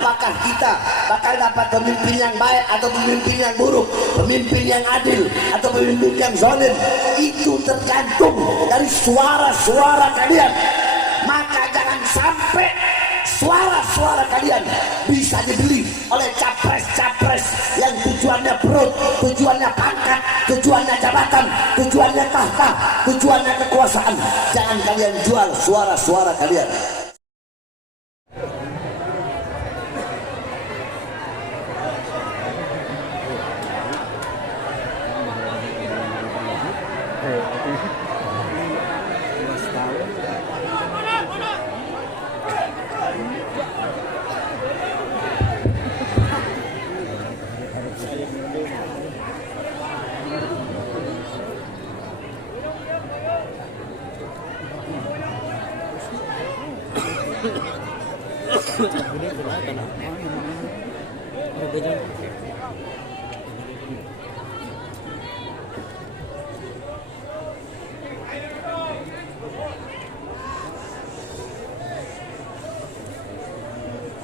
Apakah kita bakal dapat pemimpin yang baik atau pemimpin yang buruk, pemimpin yang adil atau pemimpin yang zalim? Itu tergantung dari suara-suara kalian. Maka jangan sampai suara-suara kalian bisa dibeli oleh capres-capres yang tujuannya perut, tujuannya pangkat, tujuannya jabatan, tujuannya tahta, tujuannya kekuasaan. Jangan kalian jual suara-suara kalian.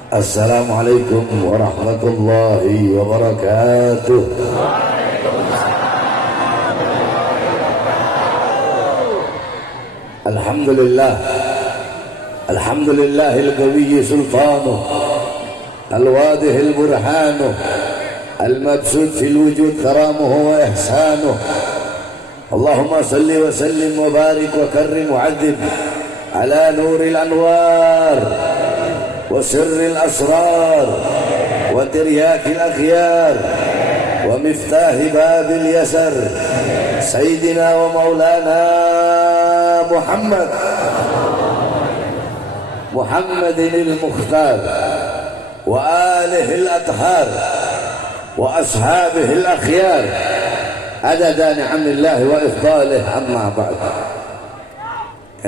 Assalamualaikum warahmatullahi wabarakatuh. Alhamdulillah, alhamdulillahil qawiyyi sultanuh, al-wadihil burhanuh, al-mabsut fil wujud karamuhu wa ihsanuh. Allahumma salli wa sallim wa barik wa karrim wa adzim ala nuril anwar وسر الأسرار وترياك الأخيار ومفتاح باب اليسر سيدنا ومولانا محمد المختار وآله الأطهار وأصحابه الأخيار عدد نعم الله وإفضاله. أما بعد,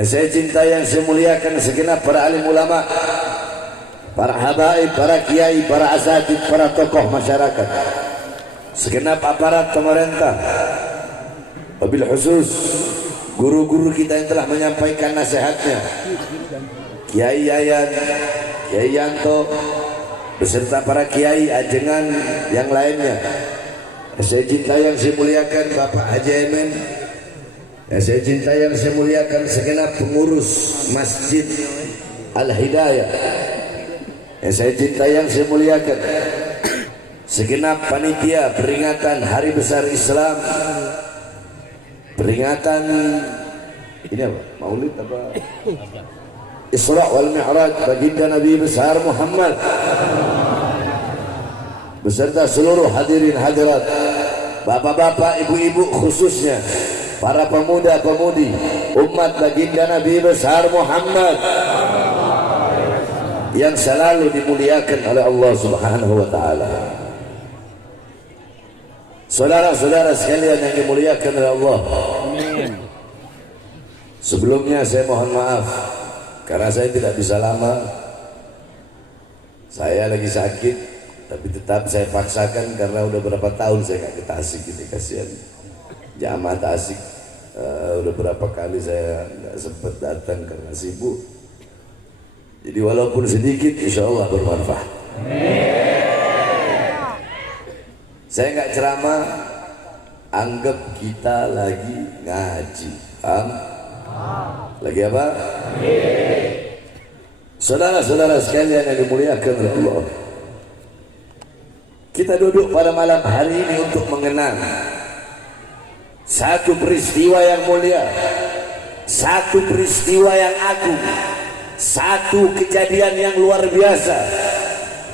saya cinta yang saya muliakan segenap para alim ulama, para habaib, para kiai, para asatid, para tokoh masyarakat, segenap aparat pemerintah, wabil khusus guru-guru kita yang telah menyampaikan nasihatnya, Kiai Yayan, Kiai Yanto, beserta para kiai ajengan yang lainnya. Saya cinta yang saya muliakan Bapak Haji Emen, saya cinta yang saya muliakan segenap pengurus Masjid Al-Hidayah, saya cinta yang saya muliakan segenap panitia peringatan Hari Besar Islam, peringatan ini apa? Maulid apa? Isra wal Mi'raj baginda Nabi besar Muhammad, beserta seluruh hadirin hadirat, bapak-bapak, ibu-ibu, khususnya para pemuda-pemudi umat baginda Nabi besar Muhammad yang selalu dimuliakan oleh Allah Subhanahu wa taala. Saudara-saudara sekalian yang dimuliakan oleh Allah, sebelumnya saya mohon maaf karena saya tidak bisa lama. Saya lagi sakit, tapi tetap saya paksakan karena udah berapa tahun saya nggak ke Tasik gitu, kasihan jamaah Tasik. Udah berapa kali saya nggak sempat datang karena sibuk. Jadi walaupun sedikit, insya Allah bermanfaat. Saya nggak ceramah, anggap kita lagi ngaji. Paham? Lagi apa? Saudara-saudara sekalian yang dimuliakan oleh Allah, kita duduk pada malam hari ini untuk mengenang satu peristiwa yang mulia, satu peristiwa yang agung, satu kejadian yang luar biasa,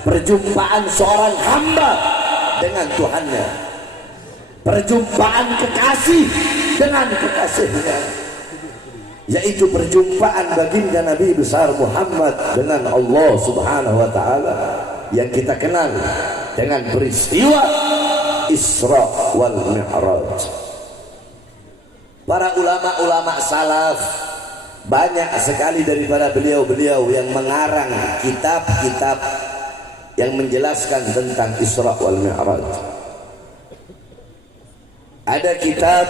perjumpaan seorang hamba dengan Tuhannya, perjumpaan kekasih dengan kekasihnya, yaitu perjumpaan baginda Nabi besar Muhammad dengan Allah Subhanahu wa taala yang kita kenal dengan peristiwa Isra wal Mi'raj. Para ulama-ulama salaf, banyak sekali daripada beliau-beliau yang mengarang kitab-kitab yang menjelaskan tentang Isra wal Mi'raj. Ada kitab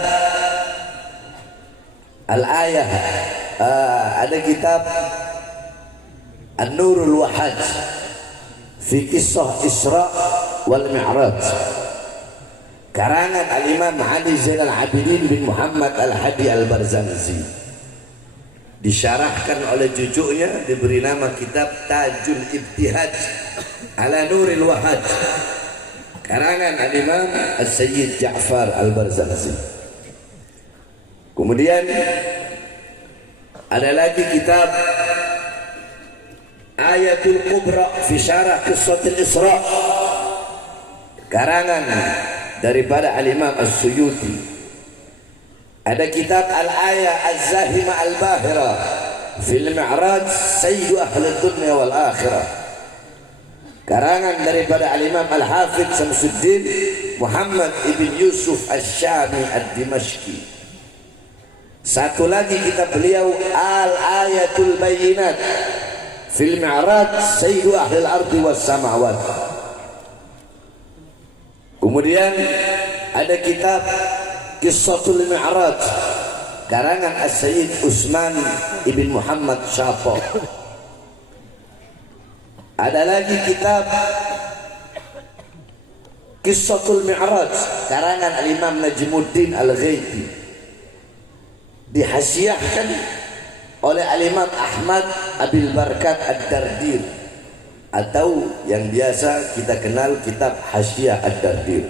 Al-Ayah, ada kitab An-Nurul Wahaj fi Qissah Isra wal Mi'raj, karangan Al-Imam Ali Zainal Abidin bin Muhammad Al-Hadi Al-Barzanzi, disyarahkan oleh cucunya, diberi nama kitab Tajul Ibtihaj ala Nuril Wahaj, karangan Al-Imam As-Sayyid Ja'far Al-Barzanzi. Kemudian ada lagi kitab Ayatul Kubra fi Syarah Qissatul Isra, karangan daripada Al-Imam As-Suyuti. Ada kitab Al-Ayah Az-Zahima Al-Bahira fil Mi'raj Sayyidu Ahli Dunya wal Akhirah, karangan daripada Al-Imam Al-Hafidh Syamsuddin Muhammad ibn Yusuf Asy-Syami Ad-Dimashqi. Satu lagi kitab beliau Al-Ayatul Bayyinat fil Mi'raj Sayyidu Ahli al-Ardi was Samawat. Kemudian ada kitab Qissatul Mi'raj, karangan As-Sayyid Utsman ibn Muhammad Syafaq. Ada lagi kitab Qissatul Mi'raj, karangan Al-Imam Najmuddin Al-Ghaiti, dihasyiahkan oleh Al-Imam Ahmad Abil Barakat Ad-Dardir, atau yang biasa kita kenal kitab Hasyiah Ad-Dardir.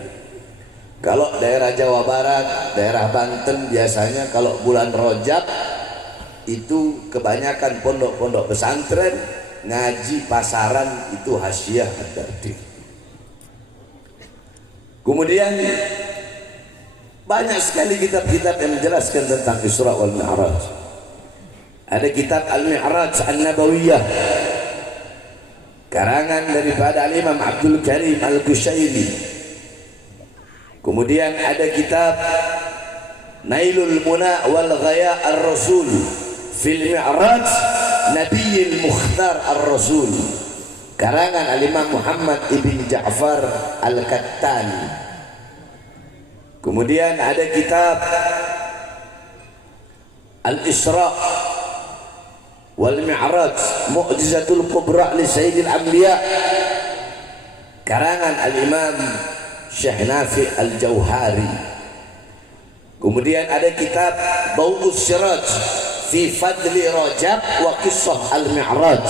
Kalau daerah Jawa Barat, daerah Banten, biasanya kalau bulan Rajab itu kebanyakan pondok-pondok pesantren ngaji pasaran, itu Hasyiah Ad-Dardir. Kemudian banyak sekali kitab-kitab yang menjelaskan tentang Isra wal Mi'raj. Ada kitab Al-Mi'raj An-Nabawiyah, karangan daripada Al-Imam Abdul Karim Al-Qushairi. Kemudian ada kitab Nailul Muna wal Ghaya Ar-Rasul fil Mi'raj Nabiyil Mukhtar Ar-Rasul, karangan Al-Imam Muhammad ibn Ja'far Al-Kattani. Kemudian ada kitab Al-Isra wal Mi'raj Mu'jizatul Kubra li Sayyidil Anbiya, karangan Al-Imam Syekh Nafi Al-Jauhari. Kemudian ada kitab Bau'us Siraj fi Fadli Rajab wa Qissah Al-Mi'raj,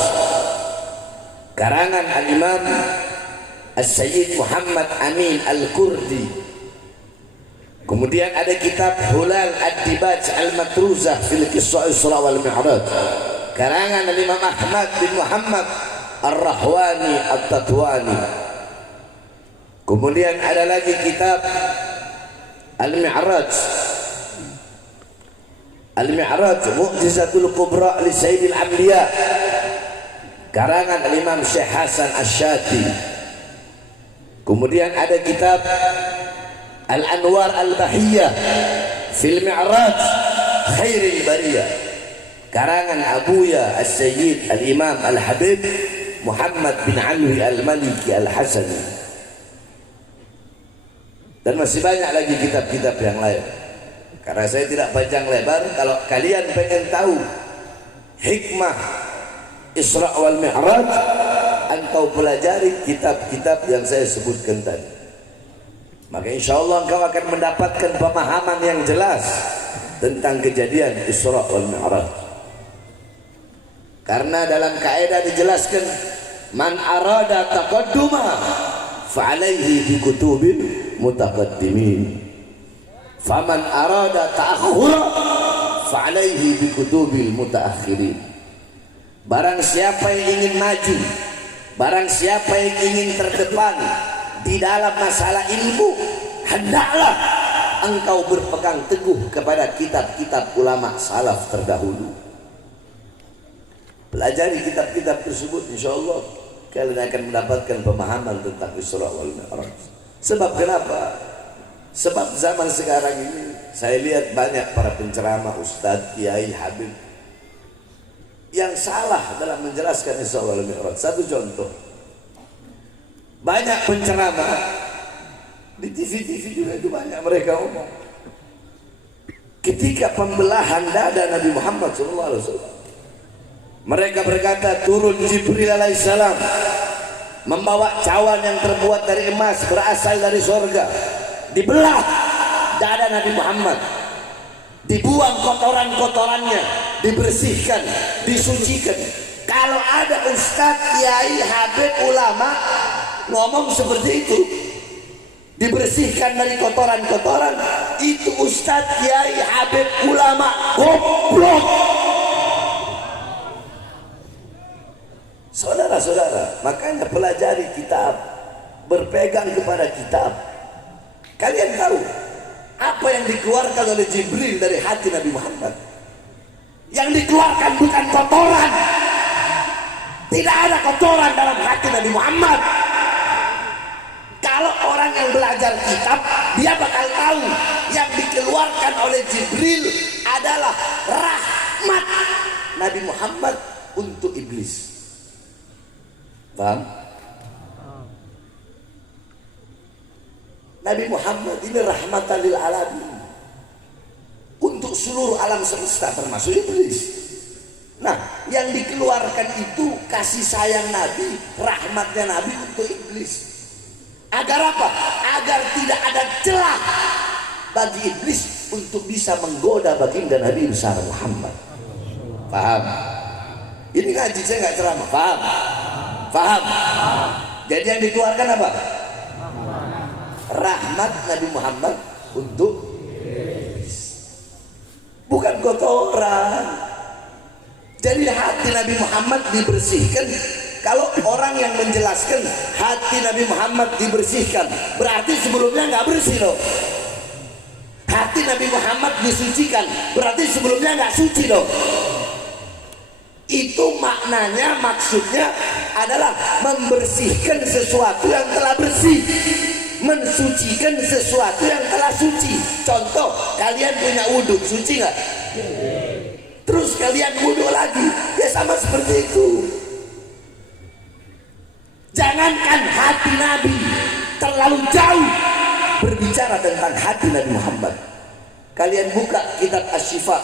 karangan Al-Imam As-Sayyid Muhammad Amin Al-Kurdi. Kemudian ada kitab Hulal Ad-Dibaj Al-Matruzah fil Qissah Isra wal Mi'raj, karangan Imam Ahmad bin Muhammad Ar-Rahwani At-Tatwani. Kemudian ada lagi kitab Al-Mi'raj Mu'jizatul Kubra li Sayyidil Anbiya, karangan Imam Syekh Hasan Asy-Syati. Kemudian ada kitab Al-Anwar Al-Bahiyah fil Mi'raj Khairil Bariyah, karangan Abuya As-Sayyid Al-Imam Al-Habib Muhammad bin Alwi Al-Maliki Al-Hasani. Dan masih banyak lagi kitab-kitab yang lain. Karena saya tidak panjang lebar, kalau kalian pengen tahu hikmah Isra wal Mi'raj, engkau pelajari kitab-kitab yang saya sebutkan tadi. Maka insya Allah engkau akan mendapatkan pemahaman yang jelas tentang kejadian Isra wal Mi'raj. Karena dalam kaidah dijelaskan, man arada taqadduma fa'alaihi bi kutubil mutaqaddimin, faman arada ta'akhura fa'alaihi bi kutubil mutaakhirin. Barang siapa yang ingin maju, barang siapa yang ingin terdepan di dalam masalah ilmu, hendaklah engkau berpegang teguh kepada kitab-kitab ulama salaf terdahulu. Pelajari kitab-kitab tersebut, insya Allah kalian akan mendapatkan pemahaman tentang Isra wal Mi'raj. Sebab kenapa? Sebab zaman sekarang ini saya lihat banyak para penceramah, ustadz, kiai, habib yang salah dalam menjelaskan Isra wal Mi'raj. Satu contoh, banyak penceramah di TV-TV juga itu banyak mereka ngomong ketika pembelahan dada Nabi Muhammad SAW, mereka berkata turun Jibril alaihissalam membawa cawan yang terbuat dari emas berasal dari sorga, dibelah dada Nabi Muhammad, dibuang kotoran-kotorannya, dibersihkan, disucikan. Kalau ada ustadz, kiai, habib, ulama ngomong seperti itu, dibersihkan dari kotoran-kotoran, itu ustadz, kiai, habib, ulama goblok. Saudara-saudara, makanya pelajari kitab, berpegang kepada kitab. Kalian tahu apa yang dikeluarkan oleh Jibril dari hati Nabi Muhammad? Yang dikeluarkan bukan kotoran. Tidak ada kotoran dalam hati Nabi Muhammad. Kalau orang yang belajar kitab, dia bakal tahu yang dikeluarkan oleh Jibril adalah rahmat Nabi Muhammad untuk iblis. Paham? Nabi Muhammad ini rahmatan lil alamin untuk seluruh alam semesta termasuk iblis. Nah, yang dikeluarkan itu kasih sayang Nabi, rahmatnya Nabi untuk iblis. Agar apa? Agar tidak ada celah bagi iblis untuk bisa menggoda baginda Nabi besar Muhammad. Paham? Ini ngaji, saya nggak ceramah. Paham? Paham? Jadi yang dikeluarkan apa? Rahmat Nabi Muhammad untuk iblis, bukan kotoran. Jadi hati Nabi Muhammad dibersihkan. Kalau orang yang menjelaskan hati Nabi Muhammad dibersihkan, berarti sebelumnya nggak bersih loh. Hati Nabi Muhammad disucikan, berarti sebelumnya nggak suci loh. Itu maknanya, maksudnya adalah membersihkan sesuatu yang telah bersih, mensucikan sesuatu yang telah suci. Contoh, kalian punya wudhu, suci nggak? Terus kalian wudhu lagi, ya sama seperti itu. Jangankan hati Nabi, terlalu jauh berbicara tentang hati Nabi Muhammad. Kalian buka kitab Asy-Syifa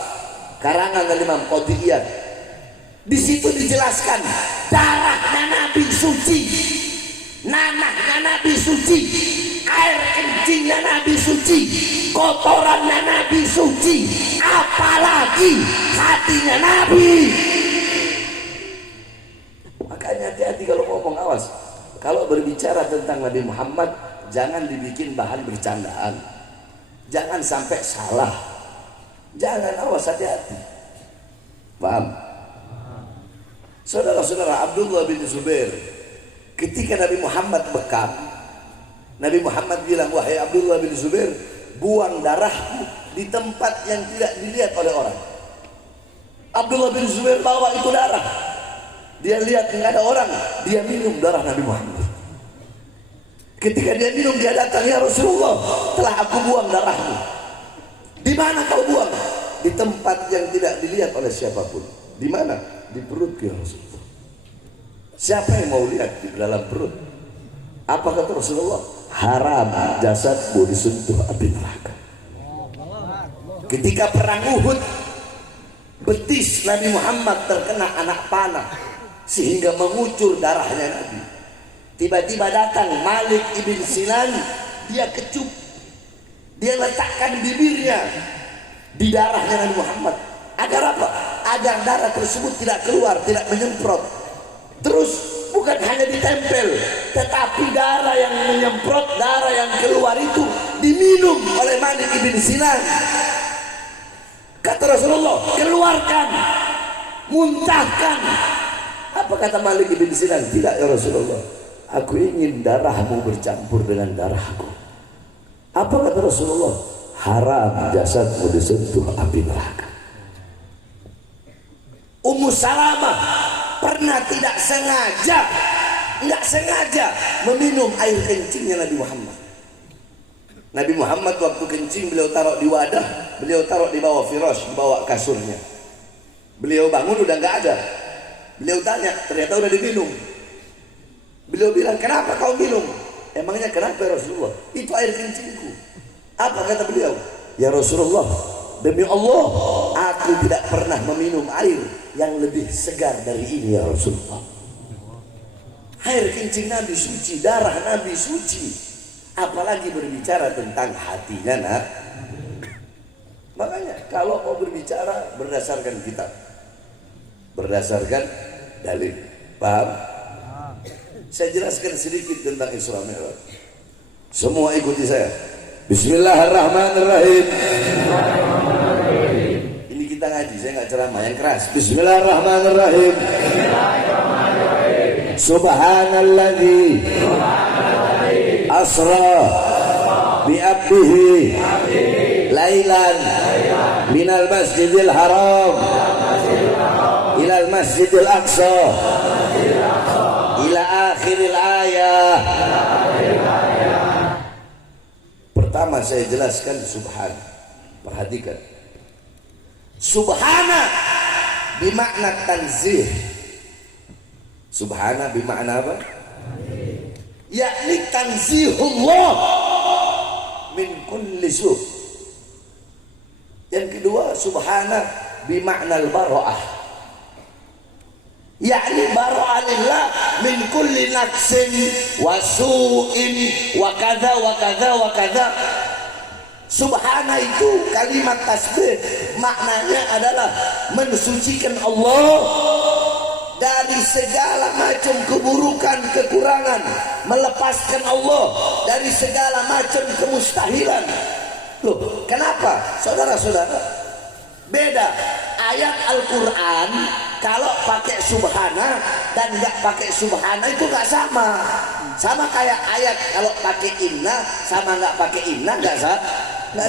karangan Imam Qadhiyah. Di situ dijelaskan darahnya Nabi suci, nanahnya Nabi suci, air kencingnya Nabi suci, kotorannya Nabi suci, apalagi hatinya Nabi. Makanya hati-hati kalau ngomong, awas. Kalau berbicara tentang Nabi Muhammad, jangan dibikin bahan bercandaan, jangan sampai salah, jangan, awas, hati-hati. Paham? Saudara-saudara, Abdullah bin Zubair ketika Nabi Muhammad bekam, Nabi Muhammad bilang, wahai Abdullah bin Zubair, buang darahku di tempat yang tidak dilihat oleh orang. Abdullah bin Zubair bawa itu darah, dia lihat tidak ada orang, dia minum darah Nabi Muhammad. Ketika dia minum, dia datang, ya Rasulullah, telah aku buang darahmu. Di mana kau buang? Di tempat yang tidak dilihat oleh siapapun. Di mana? Di perut, ya Rasulullah. Siapa yang mau lihat di dalam perut? Apa kata Rasulullah? Haram jasadmu disentuh api neraka. Ketika perang Uhud, betis Nabi Muhammad terkena anak panah sehingga mengucur darahnya Nabi. Tiba-tiba datang Malik ibn Sinan, dia kecup, dia letakkan bibirnya di darahnya Nabi Muhammad. Agar apa? Agar darah tersebut tidak keluar, tidak menyemprot. Terus bukan hanya ditempel, tetapi darah yang menyemprot, darah yang keluar itu diminum oleh Malik ibn Sinan. Kata Rasulullah, keluarkan, muntahkan. Apa kata Malik ibn Sinan? Tidak ya Rasulullah, aku ingin darahmu bercampur dengan darahku. Apa kata Rasulullah? Haram jasadmu disentuh api neraka. Ummu Salamah pernah tidak sengaja meminum air kencingnya Nabi Muhammad. Nabi Muhammad waktu kencing, beliau taruh di wadah, beliau taruh di bawah firash, di bawah kasurnya. Beliau bangun udah nggak ada. Beliau tanya, ternyata udah diminum. Beliau bilang, kenapa kau minum? Emangnya kenapa ya Rasulullah? Itu air kencingku. Apa kata beliau? Ya Rasulullah, demi Allah, aku tidak pernah meminum air yang lebih segar dari ini ya Rasulullah. Air kencing Nabi suci, darah Nabi suci, apalagi berbicara tentang hatinya nak. Makanya kalau mau berbicara berdasarkan kitab, berdasarkan dalil. Paham? Saya jelaskan sedikit tentang Isra Mi'raj. Semua ikuti saya. Bismillahirrahmanirrahim. Ini kita ngaji, saya nggak ceramah yang keras. Bismillahirrahmanirrahim. Subhanalladzi asra bi abdihi lailan minal masjidil haram ilal masjidil aqsa ila akhiril ayah. Pertama saya jelaskan subhan. Perhatikan. Subhana bimakna tanzih. Subhana bimakna apa? Yakni tanzihullah min kulli su'. Yang kedua subhana bimakna al-bara'ah. Yakni bara'ah lillah min kulli naqsin wa su'in wa kadza wa kadza wa kadza. Subhana itu kalimat tasbih, maknanya adalah mensucikan Allah dari segala macam keburukan, kekurangan, melepaskan Allah dari segala macam kemustahilan. Loh, kenapa? Saudara-saudara, beda ayat Al-Quran kalau pakai subhana dan nggak pakai subhana itu nggak sama. Sama kayak ayat kalau pakai inna sama nggak pakai inna nggak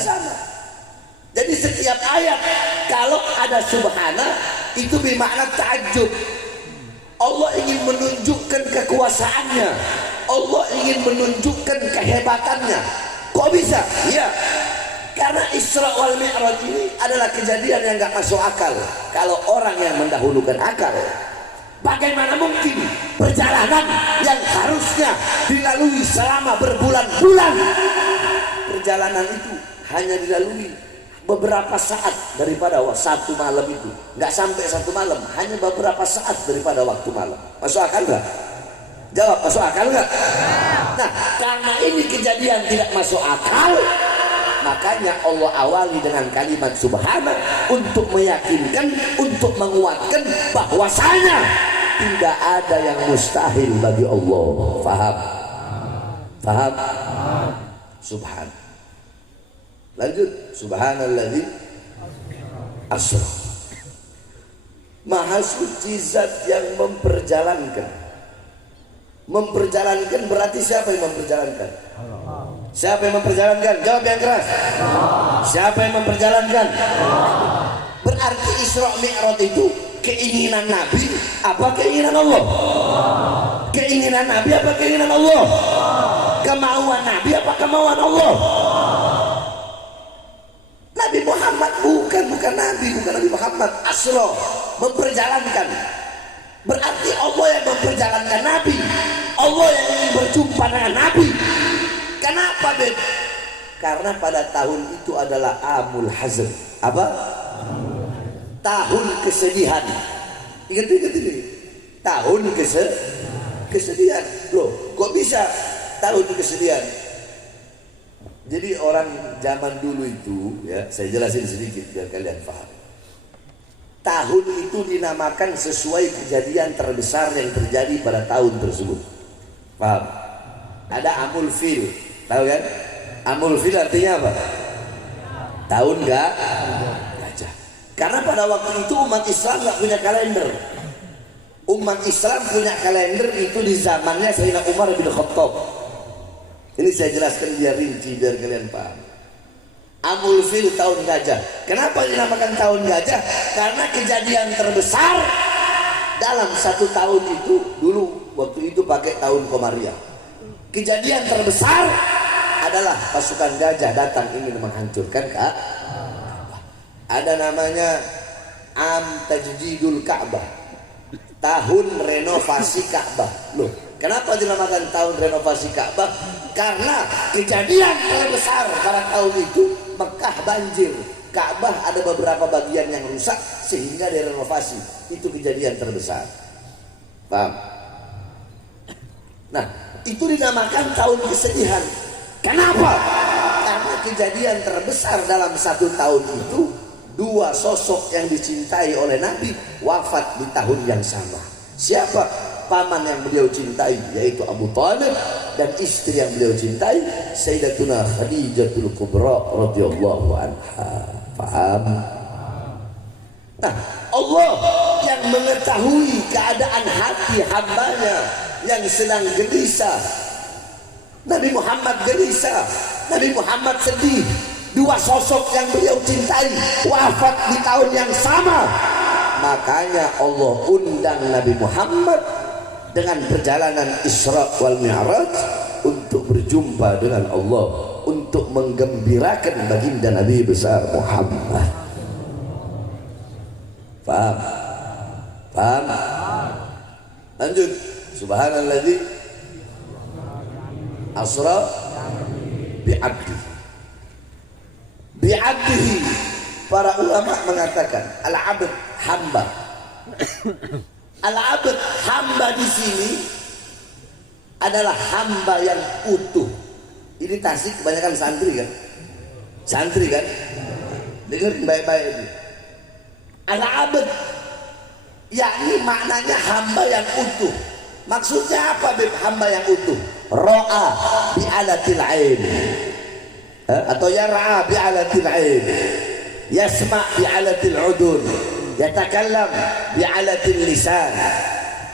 sama. Jadi setiap ayat kalau ada subhana itu bermakna ta'ajjub. Allah ingin menunjukkan kekuasaannya, Allah ingin menunjukkan kehebatannya. Kok bisa? Ya, karena Isra wal Mi'raj ini adalah kejadian yang gak masuk akal kalau orang yang mendahulukan akal. Bagaimana mungkin perjalanan yang harusnya dilalui selama berbulan-bulan, perjalanan itu hanya dilalui beberapa saat daripada satu malam itu, nggak sampai satu malam, hanya beberapa saat daripada waktu malam. Masuk akal nggak? Jawab, masuk akal nggak? Nah, karena ini kejadian tidak masuk akal, makanya Allah awali dengan kalimat subhana untuk meyakinkan, untuk menguatkan bahwasanya tidak ada yang mustahil bagi Allah. Faham? Faham? Subhan. Lanjut. Subhanalladzi asra. Maha suci zat yang memperjalankan. Memperjalankan berarti siapa yang memperjalankan? Siapa yang memperjalankan? Jawab yang keras. Siapa yang memperjalankan? Berarti Isra Mi'raj itu keinginan Nabi apa keinginan Allah? Keinginan Nabi apa keinginan Allah? Kemauan Nabi apa kemauan Allah? Nabi Muhammad bukan Nabi, bukan Nabi Muhammad. Asra, memperjalankan. Berarti Allah yang memperjalankan Nabi, Allah yang ingin berjumpa dengan Nabi. Kenapa, Ben? Karena pada tahun itu adalah Amul Hazn. Apa? Tahun kesedihan. Ingat ini. Tahun kesedihan. Loh, kok bisa tahun kesedihan? Jadi orang zaman dulu itu, ya, saya jelasin sedikit biar kalian paham. Tahun itu dinamakan sesuai kejadian terbesar yang terjadi pada tahun tersebut. Paham? Ada Amul Fil, tahu kan? Amul Fil artinya apa? Tahun gajah. Karena pada waktu itu umat Islam nggak punya kalender. Umat Islam punya kalender itu di zamannya Sayyidina Umar bin Khattab. Ini saya jelaskan biar rinci, biar kalian paham. Amul Fil, tahun gajah. Kenapa dinamakan tahun gajah? Karena kejadian terbesar dalam satu tahun itu, dulu waktu itu pakai tahun Komariah. Kejadian terbesar adalah pasukan gajah datang ingin menghancurkan Ka'bah. Ada namanya Am Tajdidul Ka'bah, tahun renovasi Ka'bah. Loh, kenapa dinamakan tahun renovasi Ka'bah? Karena kejadian terbesar pada tahun itu Mekah banjir, Ka'bah ada beberapa bagian yang rusak sehingga direnovasi. Itu kejadian terbesar. Paham? Nah, itu dinamakan tahun kesedihan. Kenapa? Karena kejadian terbesar dalam satu tahun itu, dua sosok yang dicintai oleh Nabi wafat di tahun yang sama. Siapa? Paman yang beliau cintai, yaitu Abu Thalib, dan istri yang beliau cintai, Sayyidatuna Khadijatul Kubra radhiyallahu anha. Paham? Nah, Allah yang mengetahui keadaan hati hambanya yang sedang gelisah. Nabi Muhammad gelisah, Nabi Muhammad sedih. Dua sosok yang beliau cintai wafat di tahun yang sama. Makanya Allah undang Nabi Muhammad dengan perjalanan Isra wal Mi'raj untuk berjumpa dengan Allah, untuk menggembirakan baginda Nabi besar Muhammad. Paham? Paham? Lanjut. Subhanalladzi asra bi'abdi. Bi'abdihi, para ulama mengatakan al-abd hamba. Al-abd hamba di sini adalah hamba yang utuh. Ini Tasik kebanyakan santri kan? Santri kan? Dengerin baik-baik ini. Al-abd yakni maknanya hamba yang utuh. Maksudnya apa hamba yang utuh? Ra'a bi'alatil ain, atau yar'a bi'alatil ain, yasma' bi'alatil udun, yatakallam bi'alatil lisan,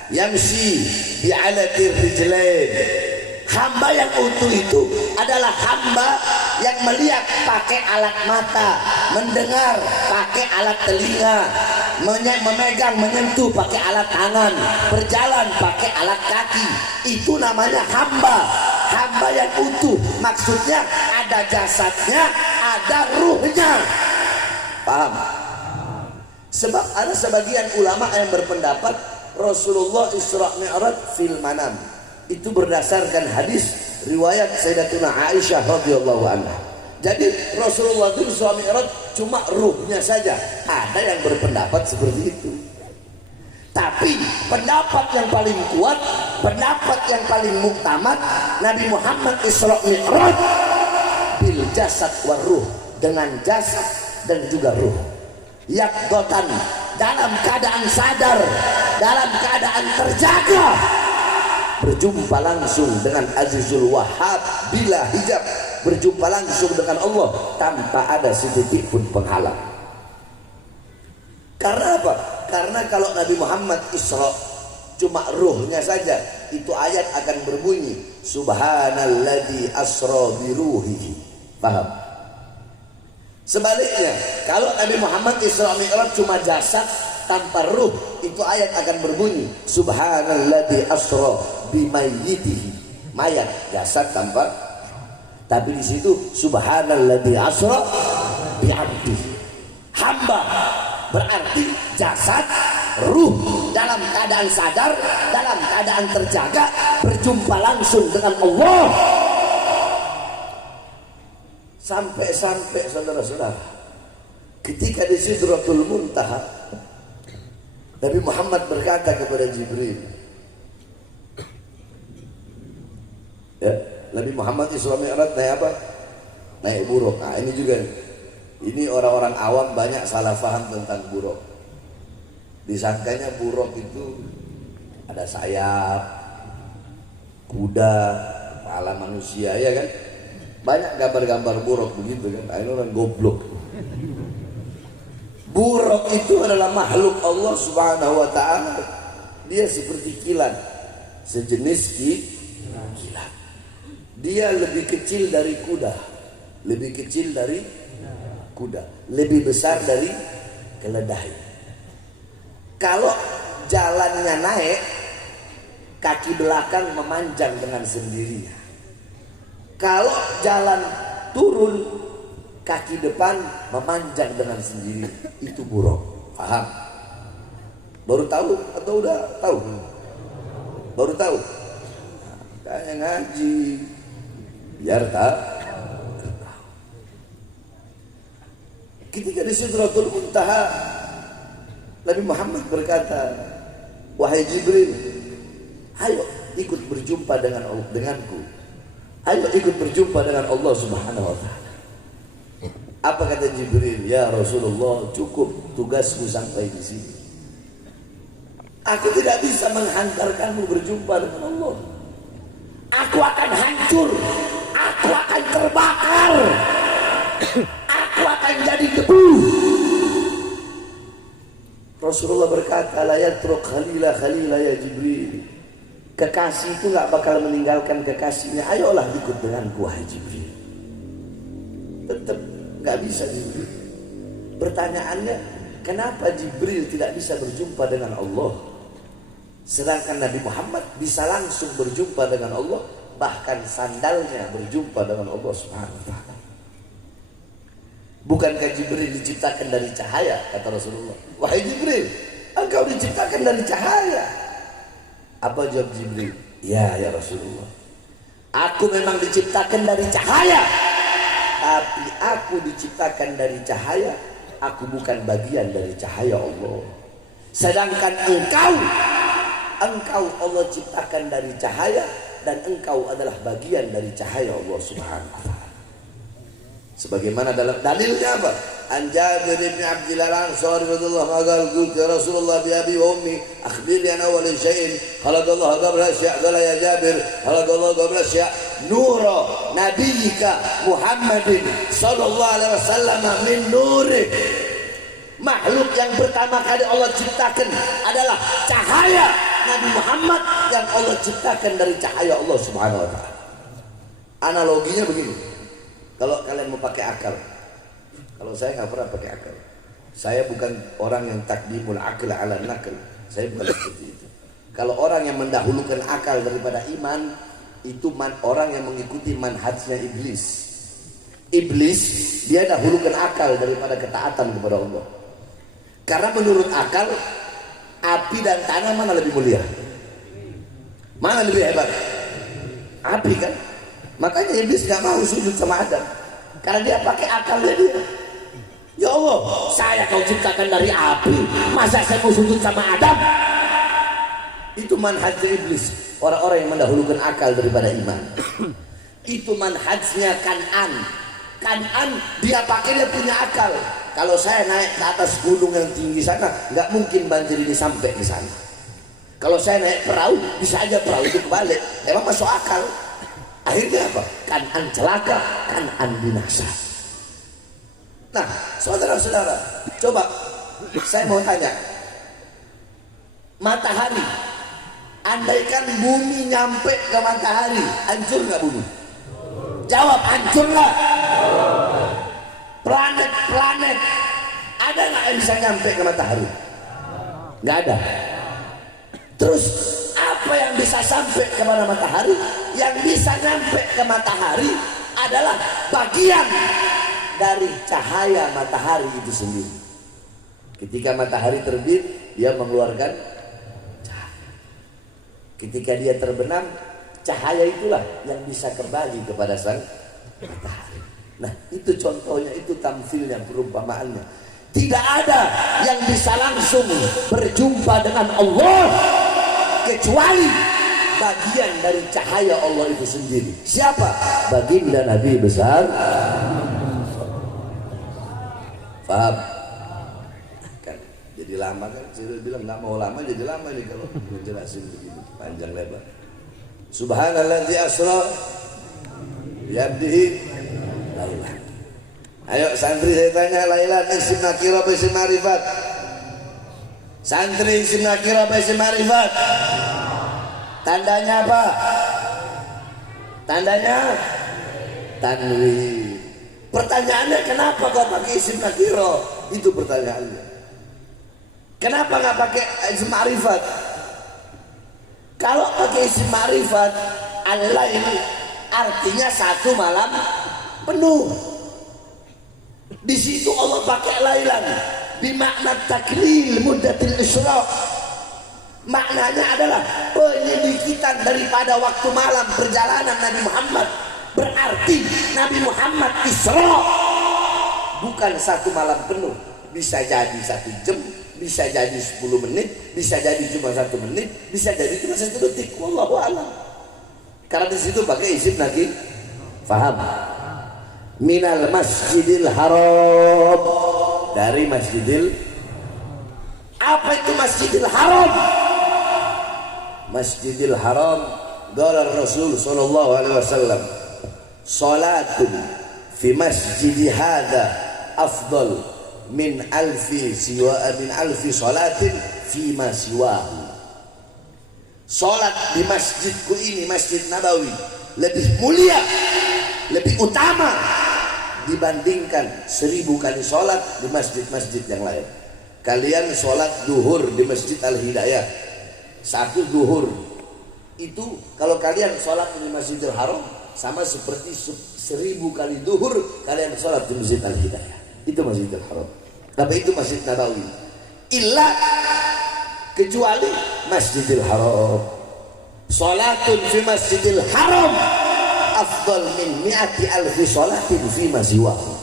yamshi bi'alatil rijlain. Hamba yang utuh itu adalah hamba yang melihat pakai alat mata, mendengar pakai alat telinga, memegang, menyentuh pakai alat tangan, berjalan pakai alat kaki. Itu namanya hamba. Hamba yang utuh, maksudnya ada jasadnya, ada ruhnya. Paham? Sebab ada sebagian ulama yang berpendapat Rasulullah Isra Mi'raj fil manam. Itu berdasarkan hadis riwayat Sayyidatuna Aisyah radhiyallahu anha. Jadi Rasulullah itu Isra Mi'raj cuma ruhnya saja. Ada yang berpendapat seperti itu. Tapi pendapat yang paling kuat, pendapat yang paling muktamad, Nabi Muhammad Isra Mi'raj bil jasad war ruh, dengan jasad dan juga ruh. Yaqdatan, dalam keadaan sadar, dalam keadaan terjaga, berjumpa langsung dengan Azizul Wahhab bila hijab, berjumpa langsung dengan Allah tanpa ada sedikit pun penghalang. Karena apa? Karena kalau Nabi Muhammad Isra cuma ruhnya saja, itu ayat akan berbunyi Subhanalladzi asra bi ruhihi. Paham? Sebaliknya, kalau Nabi Muhammad Isra Mi'raj cuma jasad tanpa ruh, itu ayat akan berbunyi Subhanalladzi asra bimayyitihi. Mayat, jasad tanpa. Tapi di situ Subhanalladzi asra bi'abdihi. Hamba berarti jasad, ruh dalam keadaan sadar, dalam keadaan terjaga, berjumpa langsung dengan Allah. Sampai-sampai saudara-saudara, ketika di Sidratul Muntaha, Nabi Muhammad berkata kepada Jibril, ya, Nabi Muhammad Isra Mi'raj naik apa? Naik buruk. Nah ini juga, ini orang-orang awam banyak salah paham tentang buruk. Disangkanya buruk itu ada sayap, kuda, kepala manusia, ya kan? Banyak gambar-gambar buruk begitu kan? Nah, ini orang goblok. Buruk itu adalah makhluk Allah Subhanahu wa ta'ala. Dia seperti kilat, sejenis kilat. Dia lebih kecil dari kuda, lebih kecil dari kuda, lebih besar dari keledai. Kalau jalannya naik, kaki belakang memanjang dengan sendirinya. Kalau jalan turun, kaki depan memanjang dengan sendiri. Itu buruk. Paham? Baru tahu atau udah tahu? Baru tahu? Kayak ngaji biar tahu. Ketika di Sidratul Muntaha, Nabi Muhammad berkata, wahai Jibril, ayo ikut berjumpa denganku. Ayo ikut berjumpa dengan Allah Subhanahu wa Ta'ala. Apa kata Jibril? Ya Rasulullah, cukup tugasku sampai di sini. Aku tidak bisa menghantarkanmu berjumpa dengan Allah. Aku akan hancur, aku akan terbakar, aku akan jadi debu. Rasulullah berkata, la yatruk khalila khalila ya Jibril. Kekasih itu gak bakal meninggalkan kekasihnya. Ayolah ikut denganku wahai Jibril. Tetap gak bisa Jibril. Pertanyaannya, kenapa Jibril tidak bisa berjumpa dengan Allah? Sedangkan Nabi Muhammad bisa langsung berjumpa dengan Allah, bahkan sandalnya berjumpa dengan Allah Subhanahu wa Ta'ala. Bukankah Jibril diciptakan dari cahaya? Kata Rasulullah, wahai Jibril, engkau diciptakan dari cahaya. Apa jawab Jibril? Ya Rasulullah, aku memang diciptakan dari cahaya, tapi aku diciptakan dari cahaya, aku bukan bagian dari cahaya Allah. Sedangkan engkau Allah ciptakan dari cahaya, dan engkau adalah bagian dari cahaya Allah Subhanahu wa Ta'ala. Sebagaimana dalam dalilnya apa? An Jabir bin Abdillah al-Ansari radhiyallahu anhu qala Rasulullah bi abi wa ummi akhbirni an awwal shay'in khalaqallahu qabla asya' qala ya Jabir khalaqallahu qabla asya' nura nabiyyika Muhammadin sallallahu alaihi wasallam min nuri. Makhluk yang pertama kali Allah ciptakan adalah cahaya Nabi Muhammad yang Allah ciptakan dari cahaya Allah Subhanahu wa Ta'ala. Analoginya begini, kalau kalian mau pakai akal, kalau saya nggak pernah pakai akal, saya bukan orang yang takdimul akal ala nakal, saya bukan seperti itu. Kalau orang yang mendahulukan akal daripada iman, itu orang yang mengikuti manhajnya iblis. Iblis dia dahulukan akal daripada ketaatan kepada Allah. Karena menurut akal, api dan tanah mana lebih mulia? Mana lebih hebat? Api kan? Makanya iblis gak mau sujud sama Adam, karena dia pakai akalnya dia. Ya Allah, saya kau ciptakan dari api, masa saya mau sujud sama Adam? Itu manhajnya iblis, orang-orang yang mendahulukan akal daripada iman. Itu manhajnya Kan'an, dia pakai dia punya akal. Kalau saya naik ke atas gunung yang tinggi sana, nggak mungkin banjir ini sampai di sana. Kalau saya naik perahu, bisa aja perahu itu kebalik. Emang masuk akal. Akhirnya apa? Kan'an celaka, Kan'an binasa. Nah, saudara-saudara, coba saya mau tanya, matahari, andaikan bumi nyampe ke matahari, hancur nggak bumi? Jawab, hancur nggak? Planet ada nggak yang bisa nyampe ke matahari? Nggak ada. Terus apa yang bisa sampai kepada matahari? Yang bisa nyampe ke matahari adalah bagian dari cahaya matahari itu sendiri. Ketika matahari terbit, dia mengeluarkan cahaya. Ketika dia terbenam, cahaya itulah yang bisa kembali kepada sang matahari. Nah, itu contohnya, itu tamthilnya, perumpamaannya. Tidak ada yang bisa langsung berjumpa dengan Allah kecuali bagian dari cahaya Allah itu sendiri. Siapa? Baginda Nabi besar. Paham? Kan jadi lama kan, saya bilang nggak mau lama, jadi lama ini kalau menjelasin begini panjang lebar. Subhanalladzi asra bi'abdihi lailan. Ayo santri saya tanya, lailan isim nakira apa isim ma'rifat? Santri isim nakira apa isim ma'rifat? Tandanya apa? Tandanya tanwin. Pertanyaannya, kenapa kau pakai isim nakira? Itu pertanyaannya. Kenapa nggak pakai isim ma'rifat? Kalau pakai isim ma'rifat, Allah ini artinya satu malam penuh. Di situ Allah pakai lailan bimakna taklil muddatil isyraq. Maknanya adalah penyedikitan daripada waktu malam perjalanan Nabi Muhammad. Berarti Nabi Muhammad Isra bukan satu malam penuh, bisa jadi 1 jam, bisa jadi 10 menit, bisa jadi cuma 1 menit, bisa jadi cuma 1 detik. Wallahu a'lam. Karena di situ pakai isim lagi. Faham? Minal masjidil haram, dari masjidil. Apa itu masjidil haram? Masjidil haram, qala Rasul sallallahu alaihi wasallam, salatun fi masjidi hadza afdal min alfi salatin fi ma siwahu. Salat di masjidku ini, Masjid Nabawi, lebih mulia, lebih utama dibandingkan 1000 kali salat di masjid-masjid yang lain. Kalian salat duhur di Masjid Al-Hidayah, 1 duhur itu kalau kalian salat di Masjidil Haram sama seperti 1000 kali duhur kalian salat di Masjid Al-Hidayah. Itu Masjidil Haram. Tapi itu Masjid Nabawi. Illa, kecuali Masjidil Haram. Salatun fi Masjidil Haram afdal min mi'ati alfi salatin fi ma siwahu.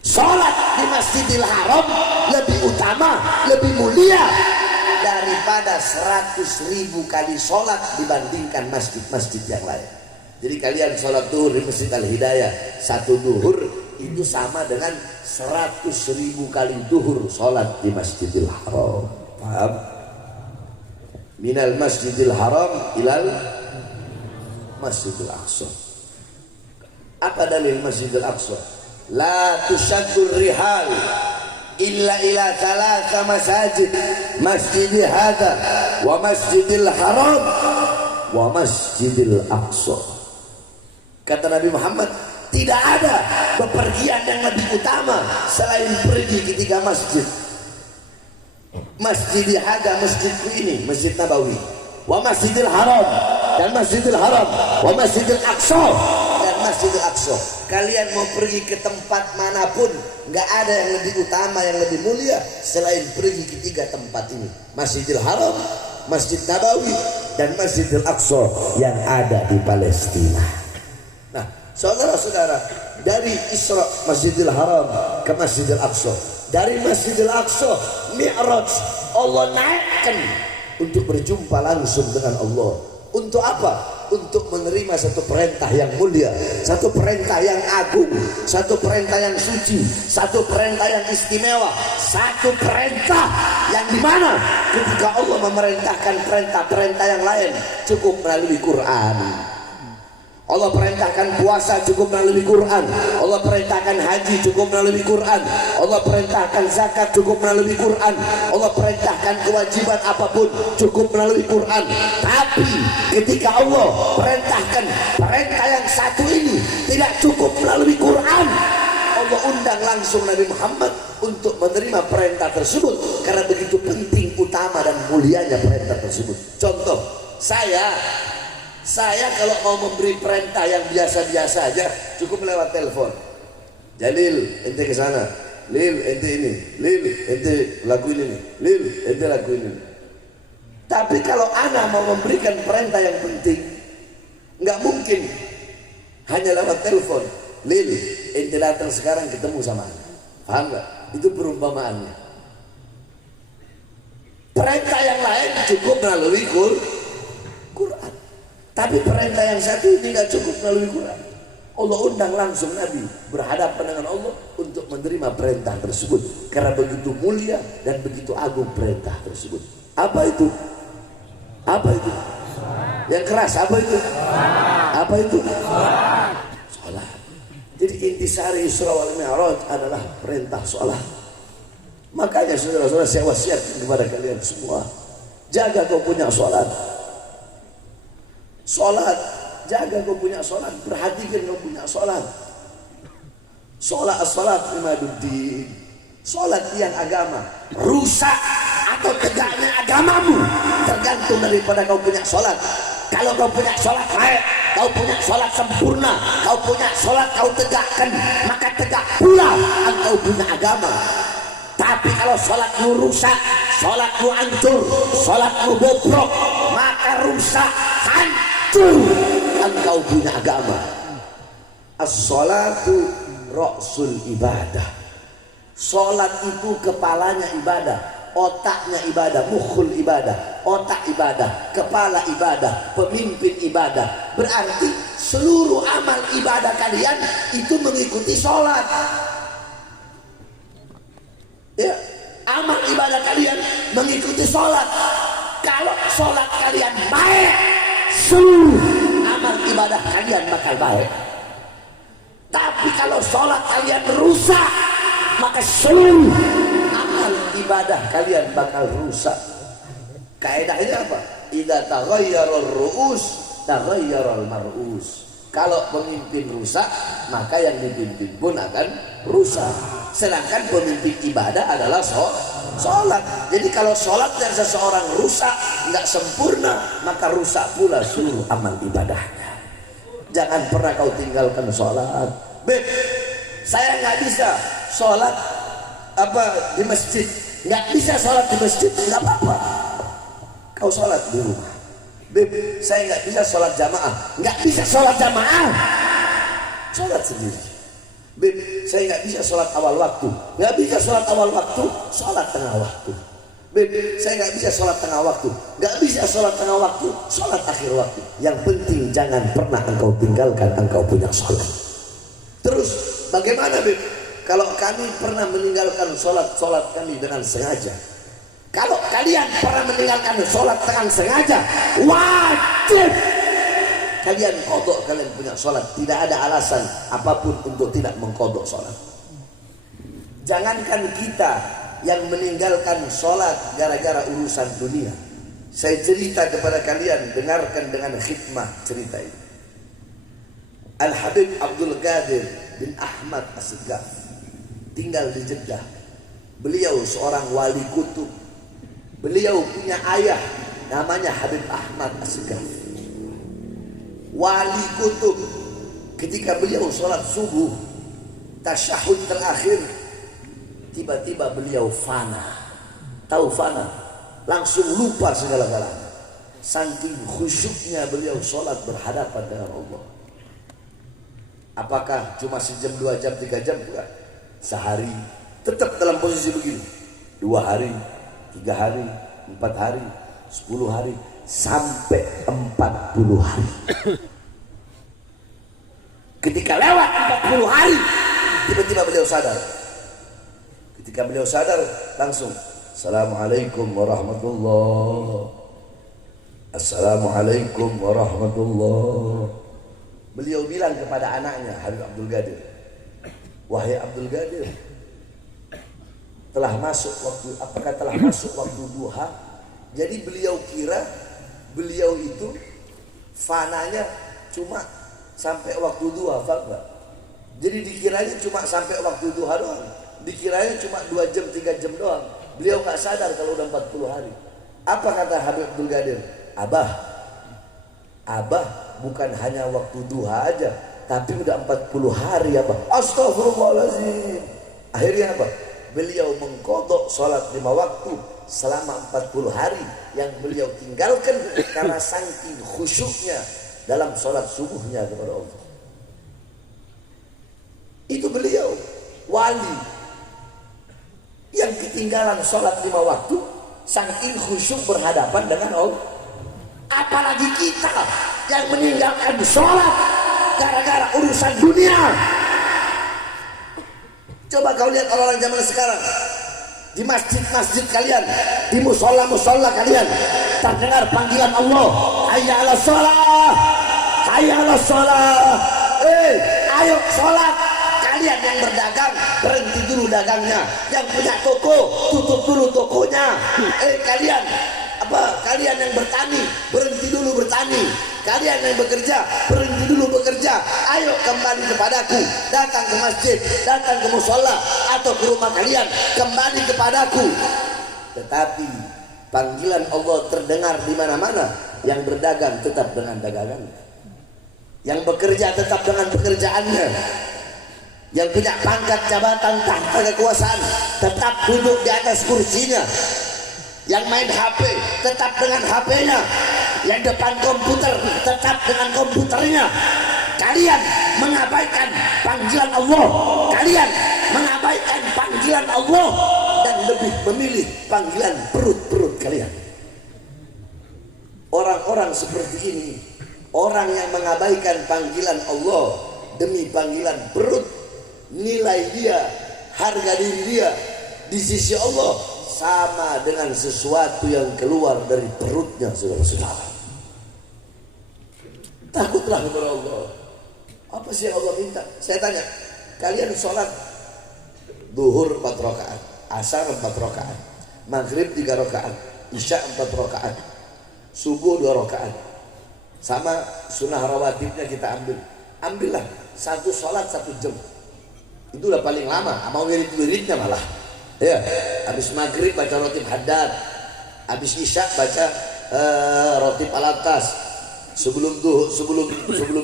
Salat di Masjidil Haram lebih utama, lebih mulia daripada 100.000 kali salat dibandingkan masjid-masjid yang lain. Jadi kalian salat duhur di Masjid Al-Hidayah, 1 duhur itu sama dengan 100.000 kali duhur salat di Masjidil Haram. Paham? Minal Masjidil Haram ilal Masjidil Aqsa. Apa dalil Masjidil Aqsa? La tushaddur rihal illa ila 3 masajid, Masjidil Hadza wa Masjidil Haram wa Masjidil Aqsa. Kata Nabi Muhammad, tidak ada bepergian yang lebih utama selain pergi ke 3 masjid. Masjidil Hadza, masjidku ini, Masjid Nabawi, wa Masjidil Haram, dan Masjidil Haram, wa Masjidil Aqsa, dan Masjidil Aqsa. Kalian mau pergi ke tempat manapun, nggak ada yang lebih utama, yang lebih mulia selain pergi ke 3 tempat ini, Masjidil Haram, Masjid Nabawi, dan Masjidil Aqsa yang ada di Palestina. Nah, saudara-saudara, dari Isra Masjidil Haram ke Masjidil Aqsa, dari Masjidil Aqsa Mi'raj, Allah naikkan untuk berjumpa langsung dengan Allah. Untuk apa? Untuk menerima satu perintah yang mulia, satu perintah yang agung, satu perintah yang suci, satu perintah yang istimewa, satu perintah yang dimana ketika Allah memerintahkan perintah-perintah yang lain cukup melalui Quran. Allah perintahkan puasa cukup melalui Quran. Allah perintahkan haji cukup melalui Quran. Allah perintahkan zakat cukup melalui Quran. Allah perintahkan kewajiban apapun cukup melalui Quran. Tapi ketika Allah perintahkan perintah yang satu ini tidak cukup melalui Quran, Allah undang langsung Nabi Muhammad untuk menerima perintah tersebut karena begitu penting, utama, dan mulianya perintah tersebut. Contoh, saya kalau mau memberi perintah yang biasa-biasa aja cukup lewat telepon. Jalil, ente ke sana. Lil, ente ini. Lil, ente lakuin ini. Lil, ente lakuin ini. Tapi kalau ana mau memberikan perintah yang penting, nggak mungkin hanya lewat telepon. Lil, ente datang sekarang ketemu sama ana. Paham nggak? Itu perumpamaannya. Perintah yang lain cukup melalui Quran. Tapi perintah yang satu ini nggak cukup melalui Quran. Allah undang langsung Nabi berhadapan dengan Allah untuk menerima perintah tersebut karena begitu mulia dan begitu agung perintah tersebut. Apa itu? Apa itu? Yang keras apa itu? Apa itu? Salat. Jadi intisari Isra wal Mi'raj adalah perintah salat. Makanya saudara-saudara, saya wasiatkan kepada kalian semua, jaga kau punya salat. Salat, jaga kau punya salat, perhatikan kau punya salat. Salat imaduddin. Salat yang agama. Rusak atau tegaknya agamamu tergantung daripada kau punya salat. Kalau kau punya salat baik, kau punya salat sempurna, kau punya salat kau tegakkan, maka tegak pula engkau punya agama. Tapi kalau salatmu rusak, salatmu hancur, salatmu bobrok, maka rusak, hancur engkau punya agama. As-salatu ra'sul ibadah. Sholat itu kepalanya ibadah, otaknya ibadah, mukhul ibadah, otak ibadah, kepala ibadah, pemimpin ibadah. Berarti seluruh amal ibadah kalian itu mengikuti sholat. Ya, amal ibadah kalian mengikuti sholat. Kalau sholat kalian baik, seluruh amal ibadah kalian bakal baik. Tapi kalau sholat kalian rusak, maka seluruh amal ibadah kalian bakal rusak. Kaedahnya apa? Idza taghayyarul ru'us taghayyarul mar'us. Kalau pemimpin rusak, maka yang dipimpin pun akan rusak. Sedangkan pemimpin ibadah adalah sholat. Jadi kalau sholatnya seseorang rusak, nggak sempurna, maka rusak pula seluruh amal ibadahnya. Jangan pernah kau tinggalkan sholat. Beb, saya nggak bisa sholat di masjid. Nggak bisa sholat di masjid, nggak apa-apa. Kau sholat di rumah. Beb, saya nggak bisa sholat jamaah. Nggak bisa sholat jamaah, sholat sendiri. Beb, saya nggak bisa sholat awal waktu. Nggak bisa sholat awal waktu, sholat tengah waktu. Beb, saya nggak bisa sholat tengah waktu. Nggak bisa sholat tengah waktu, sholat akhir waktu. Yang penting jangan pernah engkau tinggalkan engkau punya sholat. Terus bagaimana, Beb, kalau kami pernah meninggalkan sholat kami dengan sengaja? Kalau kalian pernah meninggalkan sholat dengan sengaja, wajib kalian qadha. Kalian punya sholat, tidak ada alasan apapun untuk tidak mengqadha sholat. Jangankan kita yang meninggalkan sholat gara-gara urusan dunia. Saya cerita kepada kalian, dengarkan dengan khidmah cerita ini. Al-Habib Abdul Qadir bin Ahmad As-Segaf tinggal di Jeddah. Beliau seorang wali kutub. Beliau punya ayah namanya Habib Ahmad As-Segaf, wali kutub. Ketika beliau sholat subuh, tasyahud terakhir, tiba-tiba beliau fana. Tahu fana? Langsung lupa segala-galanya. Saking khusyuknya beliau sholat berhadapan dengan Allah. Apakah cuma sejam, 2 jam, 3 jam? Bukan. Sehari tetap dalam posisi begini. 2 hari, 3 hari, 4 hari, 10 hari, sampai 40 hari. Ketika lewat 40 hari, tiba-tiba beliau sadar. Ketika beliau sadar, langsung Assalamualaikum warahmatullahi. Assalamualaikum warahmatullahi. Beliau bilang kepada anaknya Habib Abdul Qadir, wahai Abdul Qadir, telah masuk waktu, apakah telah masuk waktu duha? Jadi beliau kira beliau itu fananya cuma sampai waktu duha, faham? Jadi dikiranya cuma sampai waktu duha doang. Dikiranya cuma 2 jam, 3 jam doang. Beliau nggak sadar kalau udah 40 hari. Apa kata Habib Abdul Qadir? Abah bukan hanya waktu duha aja, tapi udah 40 hari Abah. Astagfirullahaladzim. Akhirnya apa? Beliau mengqadha sholat 5 waktu selama 40 hari yang beliau tinggalkan karena saking khusyuknya dalam sholat subuhnya kepada Allah. Itu beliau wali yang ketinggalan sholat 5 waktu saking khusyuk berhadapan dengan Allah. Apalagi kita yang meninggalkan sholat gara-gara urusan dunia. Coba kau lihat orang-orang zaman sekarang, di masjid-masjid kalian, di musola-musola kalian, terdengar panggilan Allah, hayya 'alas shalah, hayya 'alas shalah. Ayo sholat. Kalian yang berdagang, berhenti dulu dagangnya. Yang punya toko, tutup dulu tokonya. Kalian yang bertani, berhenti dulu bertani. Kalian yang bekerja, berhenti dulu bekerja. Ayo kembali kepadaku. Datang ke masjid, datang ke musola, atau ke rumah kalian, kembali kepadaku. Tetapi panggilan Allah terdengar di mana-mana. Yang berdagang tetap dengan dagangannya, yang bekerja tetap dengan pekerjaannya, yang punya pangkat jabatan tahta kekuasaan tetap duduk di atas kursinya, yang main HP tetap dengan HP-nya, yang depan komputer tetap dengan komputernya. Kalian mengabaikan panggilan Allah, kalian mengabaikan panggilan panggilan Allah dan lebih memilih panggilan perut-perut kalian. Orang-orang seperti ini, orang yang mengabaikan panggilan Allah demi panggilan perut, nilai dia, harga diri dia di sisi Allah sama dengan sesuatu yang keluar dari perutnya, saudara-saudara. Takutlah kepada Allah. Apa sih yang Allah minta? Saya tanya, kalian sholat duhur 4 rakaat, asar 4 rakaat, maghrib 3 rakaat, isya 4 rakaat, subuh 2 rakaat, sama sunnah rawatibnya kita ambillah satu sholat 1 jam, itu udah paling lama. Mau wirid-wiridnya malah ya, habis maghrib baca rotib haddad, habis isya baca rotib alatas, sebelum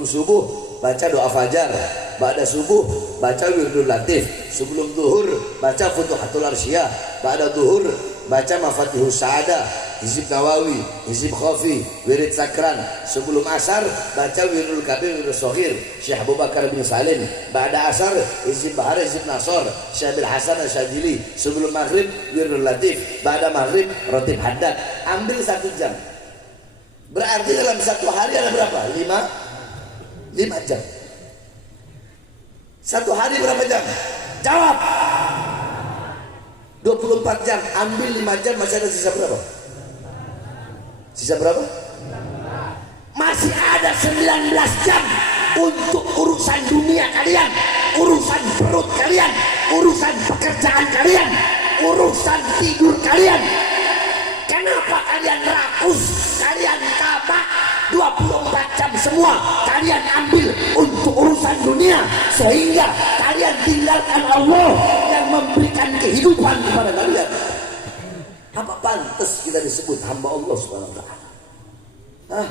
subuh baca doa fajar, ba'da subuh baca wirdul latif, sebelum duhur baca futuhatul arsyah, ba'da duhur baca mafatihus sa'adah, hizib nawawi, hizib khafi, wirid sakran, sebelum asar baca wirdul kabir, wirdul sohir Syekh Abu Bakar bin Salim, ba'da asar hizib bahar, hizib nasor Syekh Bil Hasan Asyadili, sebelum maghrib wirdul latif, ba'da maghrib rotib haddad. Ambil 1 jam, berarti dalam 1 hari ada berapa? 5 jam. 1 hari berapa jam? Jawab. 24 jam. Ambil 5 jam, masih ada sisa berapa? Sisa berapa? Masih ada 19 jam untuk urusan dunia kalian, urusan perut kalian, urusan pekerjaan kalian, urusan tidur kalian. Kenapa kalian rakus, kalian tamak 24 jam semua kalian ambil untuk urusan dunia, sehingga kalian tinggalkan Allah yang memberikan kehidupan kepada kalian? Apa pantas kita disebut hamba Allah Subhanahu wa ta'ala?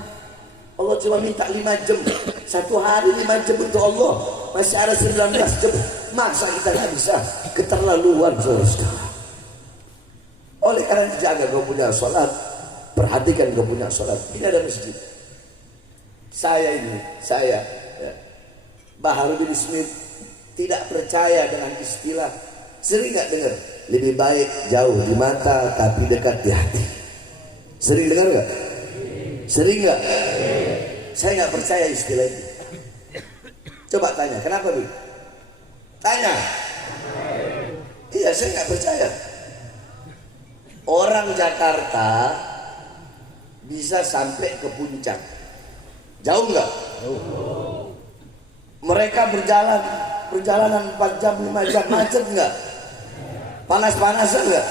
Allah cuma minta 5 jam, 1 hari 5 jam untuk Allah, masih ada 19 jam. Masa kita nggak bisa? Keterlaluan, saudara-saudara. Oleh karena jaga kau punya sholat, perhatikan kau punya sholat. Ini ada masjid. Saya ya, Baharudin Smith, tidak percaya dengan istilah, sering nggak dengar, lebih baik jauh di mata tapi dekat di hati. Sering dengar nggak? Sering nggak? Saya nggak percaya istilah itu. Coba tanya, kenapa Bu? Tanya. Iya, saya nggak percaya. Orang Jakarta bisa sampai ke puncak, jauh nggak? Mereka perjalanan 4 jam 5 jam, macet nggak? Panas-panasan nggak?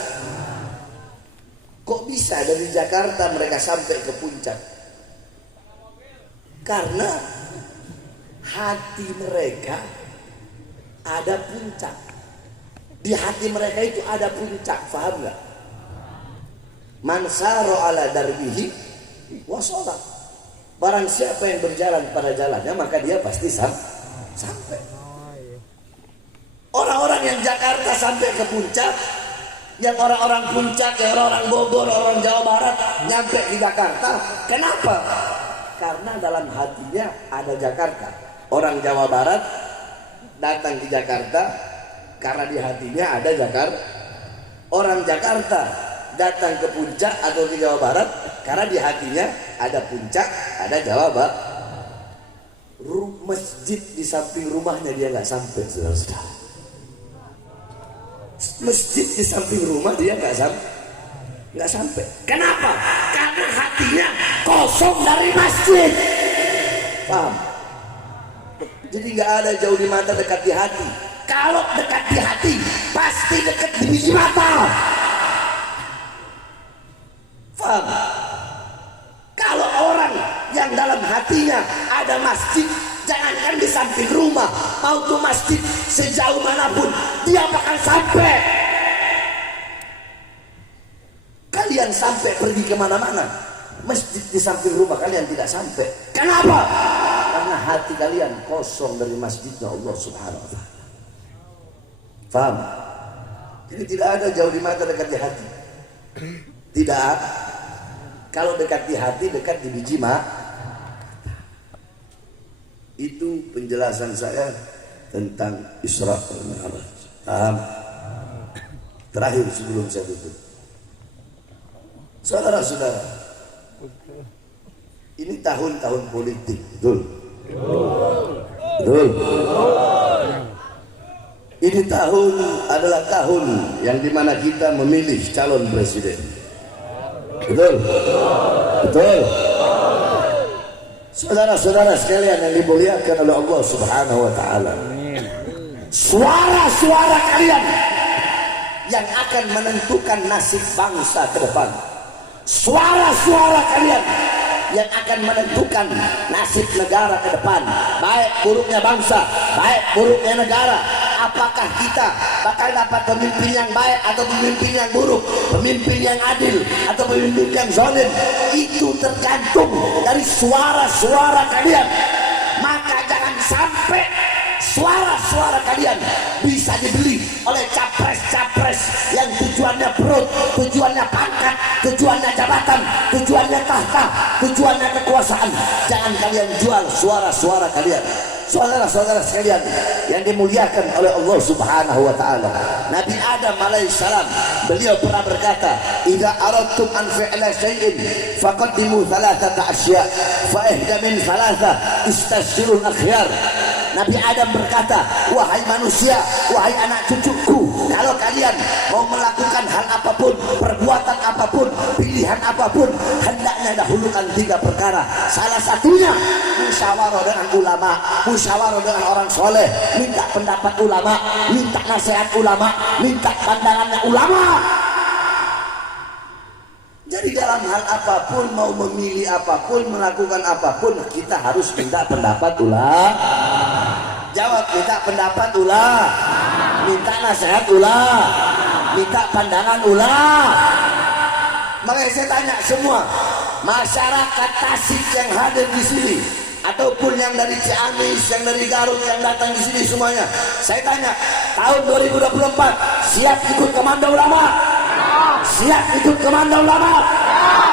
Kok bisa dari Jakarta mereka sampai ke puncak? Karena hati mereka ada puncak. Di hati mereka itu ada puncak, paham nggak? Man saro ala darbihi wasolat. Barang siapa yang berjalan pada jalannya, maka dia pasti sampai. Orang-orang yang Jakarta sampai ke puncak, yang orang-orang puncak, yang orang-orang Bogor, orang Jawa Barat nyampe di Jakarta. Kenapa? Karena dalam hatinya ada Jakarta. Orang Jawa Barat datang di Jakarta karena di hatinya ada Jakarta. Orang Jakarta datang ke puncak atau di Jawa Barat karena di hatinya ada puncak, ada Jawa Barat. Masjid di samping rumahnya dia nggak sampai, saudara-saudara. Masjid di samping rumah dia nggak sampai. Kenapa? Karena hatinya kosong dari masjid. Paham? Jadi nggak ada jauh di mata, dekat di hati. Kalau dekat di hati, pasti dekat di biji mata. Paham? Kalau orang yang dalam hatinya ada masjid, jangankan di samping rumah, mau ke masjid sejauh manapun dia bakal sampai. Kalian sampai pergi kemana-mana, masjid di samping rumah kalian tidak sampai. Kenapa? Karena hati kalian kosong dari masjidnya Allah Subhanahu wa ta'ala. Paham? Jadi tidak ada jauh di mata, dekat di hati. Tidak. Kalau dekat di hati, dekat di biji mata. Itu penjelasan saya tentang Isra wal Mi'raj. Paham? Terakhir sebelum saya tutup, saudara-saudara, ini tahun-tahun politik, betul? Betul. Ini tahun adalah tahun yang dimana kita memilih calon presiden. Betul? Betul. Saudara-saudara sekalian yang dimuliakan oleh Allah Subhanahu wa taala. Suara-suara kalian yang akan menentukan nasib bangsa ke depan. Suara-suara kalian yang akan menentukan nasib negara ke depan, baik buruknya bangsa, baik buruknya negara. Apakah kita bakal dapat pemimpin yang baik atau pemimpin yang buruk, pemimpin yang adil atau pemimpin yang zalim? Itu tergantung dari suara-suara kalian. Maka jangan sampai suara-suara kalian bisa dibeli oleh capres-capres yang tujuannya perut, tujuannya pangkat, tujuannya jabatan, tujuannya tahta, tujuannya kekuasaan. Jangan kalian jual suara-suara kalian. Saudara-saudara sekalian yang dimuliakan oleh Allah Subhanahu wa taala, Nabi Adam alaihissalam beliau pernah berkata, "Idza aradtum an fi'la syai'in faqaddimu thalathata asya' fa ihda min thalatha istashirul akhyar." Nabi Adam berkata, wahai manusia, wahai anak cucuku, kalau kalian mau melakukan hal apapun, perbuatan apapun, pilihan apapun, hendaknya dahulukan 3 perkara. Salah satunya musyawarah dengan ulama, musyawarah dengan orang soleh, minta pendapat ulama, minta nasihat ulama, minta pandangannya ulama. Jadi dalam hal apapun, mau memilih apapun, melakukan apapun, kita harus minta pendapat ulama. Jawab, minta pendapat ulama, minta nasihat ulama, minta pandangan ulama. Makanya saya tanya semua masyarakat Tasik yang hadir di sini, ataupun yang dari Ciamis, yang dari Garut, yang datang di sini semuanya, saya tanya, tahun 2024 siap ikut komando ulama? Siap ikut komando ulama?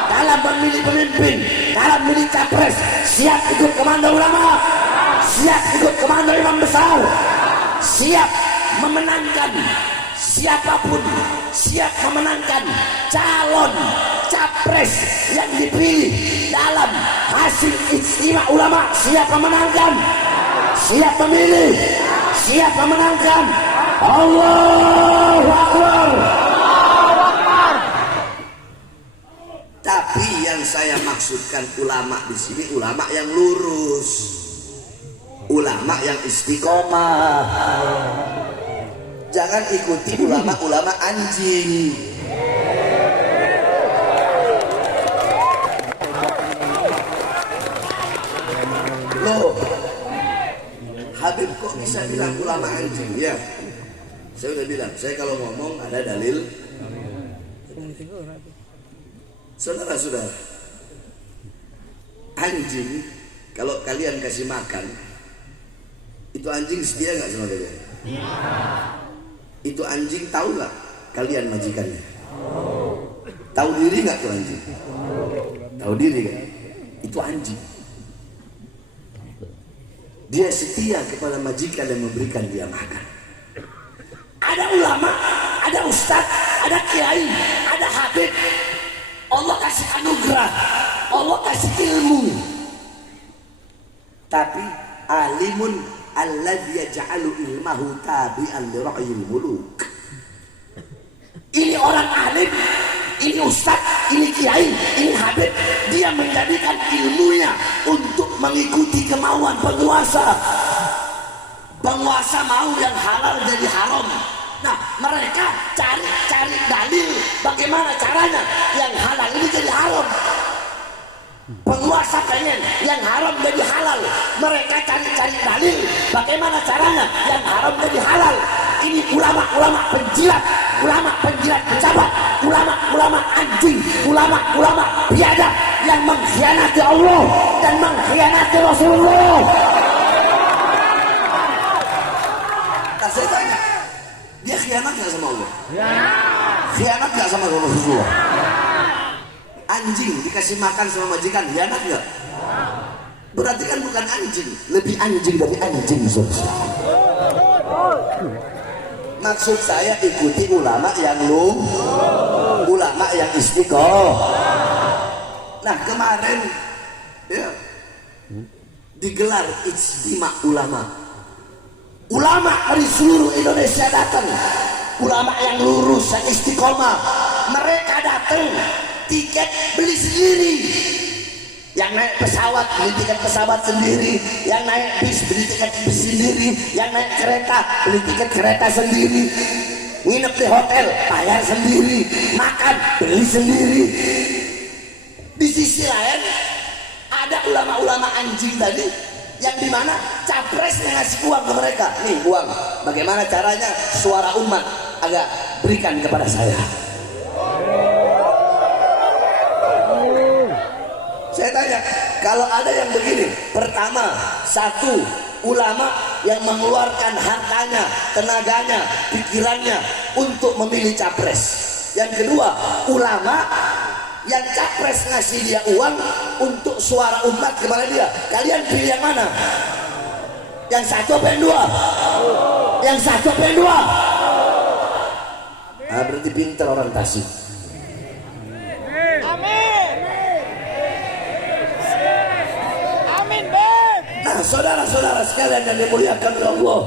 Dalam memilih pemimpin, dalam memilih capres, siap ikut komando ulama? Siap ikut komando imam besar? Siap memenangkan siapapun, siap memenangkan calon capres yang dipilih dalam hasil ijtima ulama? Siap memenangkan? Siap memilih? Siap memenangkan? Allahu Akbar. Tapi yang saya maksudkan ulama di sini ulama yang lurus, ulama yang istiqomah. Jangan ikuti ulama-ulama anjing. Loh, Habib kok bisa bilang ulama anjing? Ya, saya udah bilang, saya kalau ngomong ada dalil. Saudara-saudara, anjing kalau kalian kasih makan, itu anjing setia nggak sama kalian? Itu anjing tahu nggak kalian majikannya? Tahu diri nggak tuh anjing? Tahu diri kan? Itu anjing. Dia setia kepada majikan dan memberikan dia makan. Ada ulama, ada ustadz, ada kiai, ada habib. Allah kasih anugerah, Allah kasih ilmu. Tapi alimun alladzi yaj'alu ilmahu tabi'an li ra'yil muluk. Ini orang alim, ini ustaz, ini kiai, ini habib. Dia menjadikan ilmunya untuk mengikuti kemauan penguasa. Penguasa mau yang halal jadi haram. Nah, mereka cari dalil bagaimana caranya yang halal ini jadi haram. Penguasa pengen yang haram jadi halal, mereka cari dalil bagaimana caranya yang haram jadi halal. Ini ulama-ulama penjilat, ulama penjilat pejabat, ulama-ulama anjing, ulama-ulama biadab yang mengkhianati Allah dan mengkhianati Rasulullah. Saya tanya, dia khianat nggak sama Allah? Khianat nggak sama Rasulullah? Anjing dikasih makan sama majikan, khianat nggak? Berarti kan bukan anjing, lebih anjing dari anjing. Maksud saya ikuti ulama yang ulama yang istiqomah. Nah kemarin ya, digelar ijtima ulama. Ulama dari seluruh Indonesia datang. Ulama yang lurus, yang istiqomah. Mereka datang, tiket beli sendiri. Yang naik pesawat beli tiket pesawat sendiri, yang naik bis beli tiket bis sendiri, yang naik kereta beli tiket kereta sendiri, nginep di hotel bayar sendiri, makan beli sendiri. Di sisi lain ada ulama-ulama anjing tadi yang dimana capres ngasih uang ke mereka. Nih uang, bagaimana caranya suara umat agak berikan kepada saya. Saya tanya, kalau ada yang begini, pertama, satu, ulama yang mengeluarkan hartanya, tenaganya, pikirannya untuk memilih capres. Yang kedua, ulama yang capres ngasih dia uang untuk suara umat kepada dia. Kalian pilih yang mana? Yang satu apa yang dua? Yang satu apa yang dua? Nah, berarti pintar orang Tasik. Nah, saudara-saudara sekalian yang dimuliakan oleh Allah,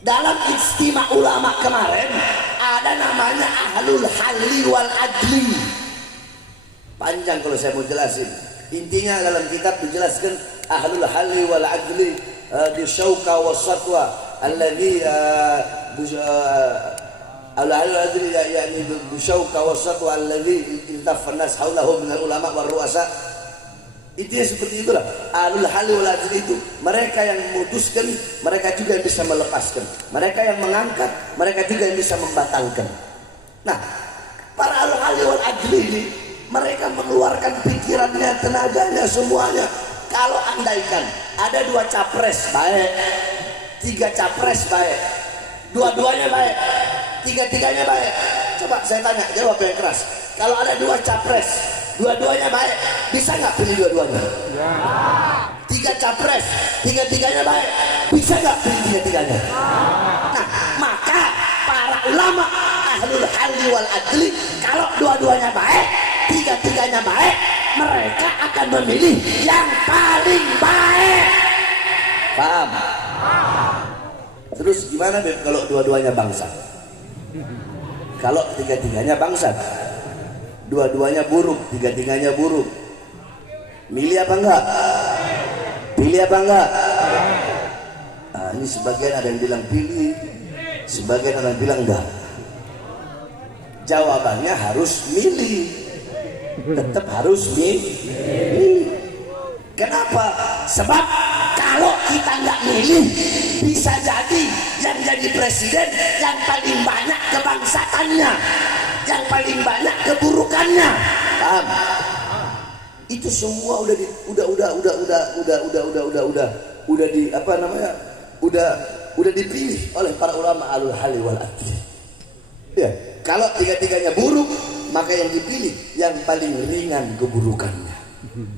dalam ijtima ulama kemarin ada namanya ahlul halli wal adli. Panjang kalau saya mau jelasin. Intinya dalam kitab dijelaskan ahlul halli wal adli di syauka was satwa alladhi ahlul adli yani di syauka was satwa alladhi iltafan nas haulahu min al ulama wal ru'asa. Intinya seperti itulah. Ahlul halli wal adli itu mereka yang memutuskan, mereka juga yang bisa melepaskan, mereka yang mengangkat, mereka juga yang bisa membatalkan. Nah, para ahlul halli wal adli ini mereka mengeluarkan pikirannya, tenaganya, semuanya. Kalau andaikan ada dua capres baik, tiga capres baik, dua-duanya baik, tiga-tiganya baik. Coba saya tanya, jawab yang keras. Kalau ada dua capres, dua-duanya baik, bisa nggak pilih dua-duanya? Ya. Tiga capres, tiga-tiganya baik, bisa nggak pilih tiga-tiganya? Nah, maka para ulama ahlul halli wal adli, kalau dua-duanya baik, tiga-tiganya baik, mereka akan memilih yang paling baik. Paham? Terus gimana Beb kalau dua-duanya bangsa? Kalau tiga-tiganya bangsa, dua-duanya buruk, tiga-tiganya buruk, milih apa enggak? Pilih apa enggak? Nah, ini sebagian ada yang bilang pilih, sebagian ada yang bilang enggak. Jawabannya harus milih, tetap harus milih. Kenapa? Sebab kalau kita nggak milih, bisa jadi yang jadi presiden yang paling banyak kebangsatannya, yang paling banyak keburukannya. Paham? Itu semua udah di apa namanya? Udah dipilih oleh para ulama ahlul halli wal adli. Ya, kalau tiga-tiganya buruk, maka yang dipilih yang paling ringan keburukannya.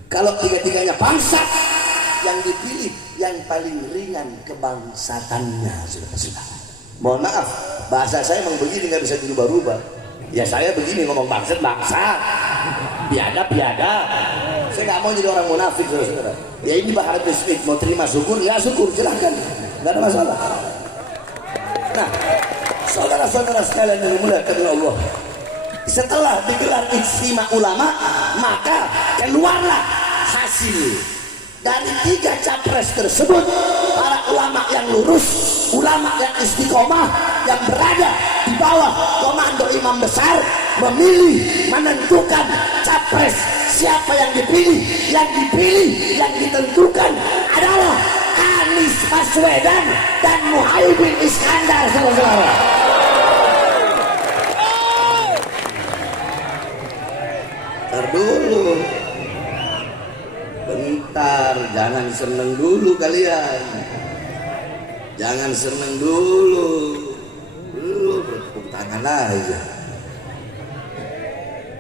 Kalau tiga-tiganya bangsat, yang dipilih yang paling ringan kebangsatannya. Saudara-saudara, mohon maaf, bahasa saya memang begini, nggak bisa dirubah-rubah. Ya saya begini ngomong bangsat, biadab. Saya nggak mau jadi orang munafik, saudara-saudara. Ya ini Bahar Smith, mau terima syukur, ya syukur, silahkan, nggak ada masalah. Nah, saudara-saudara sekalian yang dimuliakan oleh Allah, setelah digelar ijtima ulama, maka keluarlah hasil dari tiga capres tersebut. Para ulama yang lurus, ulama yang istiqomah, yang berada di bawah komando imam besar, memilih, menentukan capres. Siapa yang dipilih? Yang dipilih, yang ditentukan adalah Anies Baswedan dan Muhaimin Iskandar, saudara-saudara. Dulu bentar, jangan seneng dulu kalian, jangan seneng dulu bertepuk tangan aja.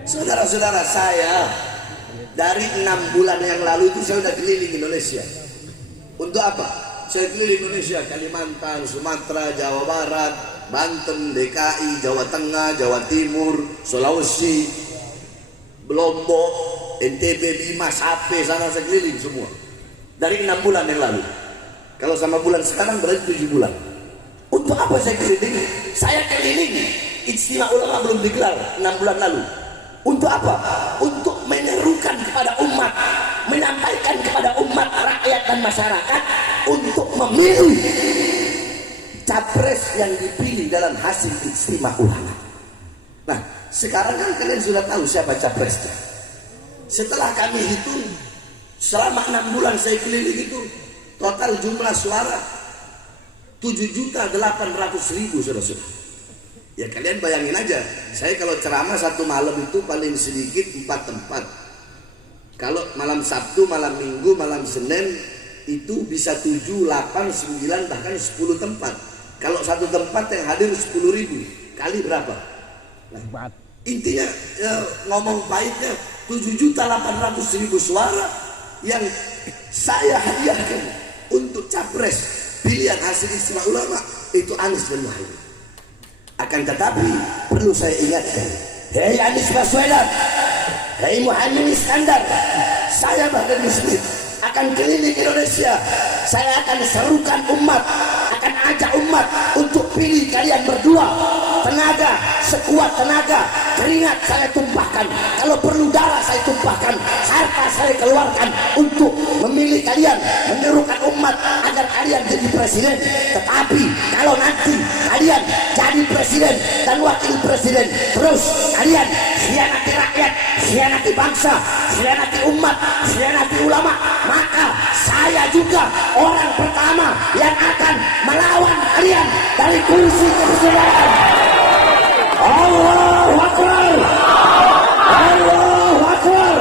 Saudara-saudara, saya dari 6 bulan yang lalu itu saya udah keliling Indonesia. Untuk apa? saya keliling Indonesia, Kalimantan, Sumatera, Jawa Barat, Banten, DKI, Jawa Tengah, Jawa Timur, Sulawesi, Lombok, NTB, Bima, Sape, sana saya keliling semua. Dari 6 bulan yang lalu. Kalau sama bulan sekarang berarti 7 bulan. Untuk apa saya keliling? Saya keliling. Ijtima ulama belum digelar 6 bulan lalu. Untuk apa? Untuk menyerukan kepada umat, menyampaikan kepada umat, rakyat dan masyarakat untuk memilih capres yang dipilih dalam hasil ijtima ulama. Nah, sekarang kan kalian sudah tahu siapa capresnya. Setelah kami hitung selama 6 bulan saya keliling itu, total jumlah suara 7.800.000 saudara-saudara. Ya kalian bayangin aja, saya kalau ceramah satu malam itu paling sedikit 4 tempat. Kalau malam Sabtu, malam Minggu, malam Senin itu bisa 7, 8, 9 bahkan 10 tempat. Kalau satu tempat yang hadir 10.000 kali berapa? Nah, intinya ya, ngomong baiknya 7.800.000 suara yang saya hadiahkan untuk capres pilihan hasil ijtima ulama itu Anies dan Muhaimin. Akan tetapi perlu saya ingatkan, hei Anies Baswedan, hei Muhaimin Iskandar, saya Bahden Muslim akan keliling Indonesia. Saya akan serukan umat, akan ajak umat untuk pilih kalian berdua. Tenaga, sekuat tenaga, keringat saya tumpahkan, kalau perlu darah saya tumpahkan, harta saya keluarkan untuk memilih kalian, menyerukan umat agar kalian jadi presiden. Tetapi kalau nanti kalian jadi presiden dan wakil presiden, terus kalian khianati rakyat, khianati bangsa, khianati umat, khianati ulama, maka saya juga orang pertama yang akan melawan kalian dari kursi kepresidenan. Allahu Akbar, Allahu Akbar.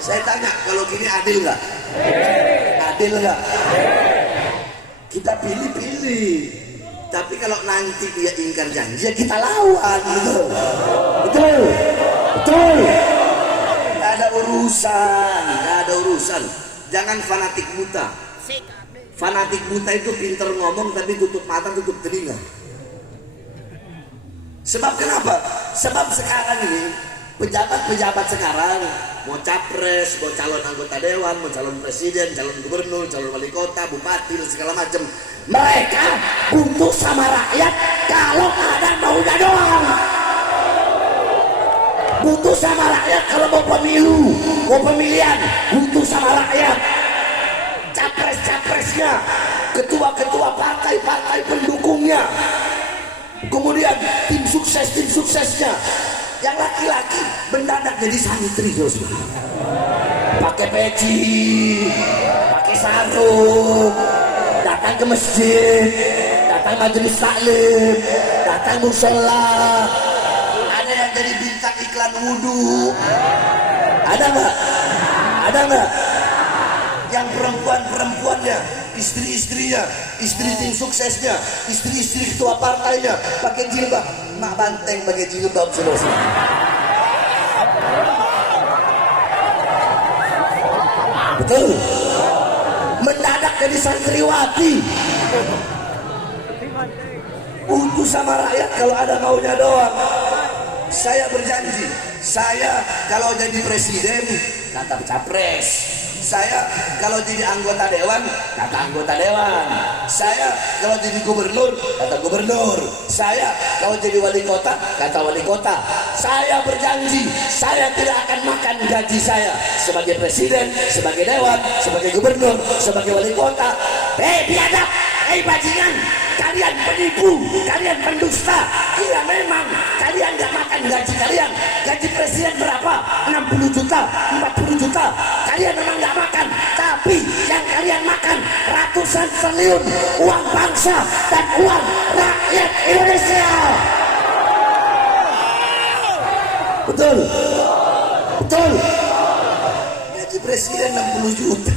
Saya tanya, kalau gini adil nggak? Adil nggak? Kita pilih-pilih. Tapi kalau nanti dia ingkar janji, ya kita lawan, betul? Betul? Betul? Nggak ada urusan, nggak ada urusan. Jangan fanatik buta. Fanatik buta itu pinter ngomong tapi tutup mata, tutup telinga. Sebab kenapa? Sebab sekarang ini pejabat-pejabat sekarang mau capres, mau calon anggota dewan, mau calon presiden, calon gubernur, calon wali kota, bupati dan segala macam, mereka butuh sama rakyat kalau ada maunya doang. Butuh sama rakyat kalau mau pemilu, mau pemilihan, butuh sama rakyat. Capres-capresnya, ketua-ketua partai-partai pendukungnya, kemudian tim suksesnya yang laki-laki mendadak jadi santri, terus pakai peci, pakai sarung, datang ke masjid, datang majelis taklim, datang mushola. Ada yang jadi bintang iklan wudhu, ada nggak? Ada nggak? Yang perempuan-perempuannya, istri-istrinya, istri tim suksesnya, istri-istri ketua partainya pakai jilbab, mak banteng pakai jilbab, selesai. Betul? Mendadak jadi santriwati. Butuh sama rakyat kalau ada maunya doang. Saya berjanji, saya kalau jadi presiden kata capres. Saya kalau jadi anggota dewan, kata anggota dewan. Saya kalau jadi gubernur, kata gubernur. Saya kalau jadi wali kota, kata wali kota. Saya berjanji, saya tidak akan makan gaji saya sebagai presiden, sebagai dewan, sebagai gubernur, sebagai wali kota. Hei biadab, hei bajingan, kalian penipu, kalian pendusta. Iya memang kalian gak makan gaji kalian. Gaji presiden berapa? 60 juta, 40 juta. Kalian memang gak makan, tapi yang kalian makan ratusan triliun uang bangsa dan uang rakyat Indonesia. Betul? Betul? Gaji presiden 60 juta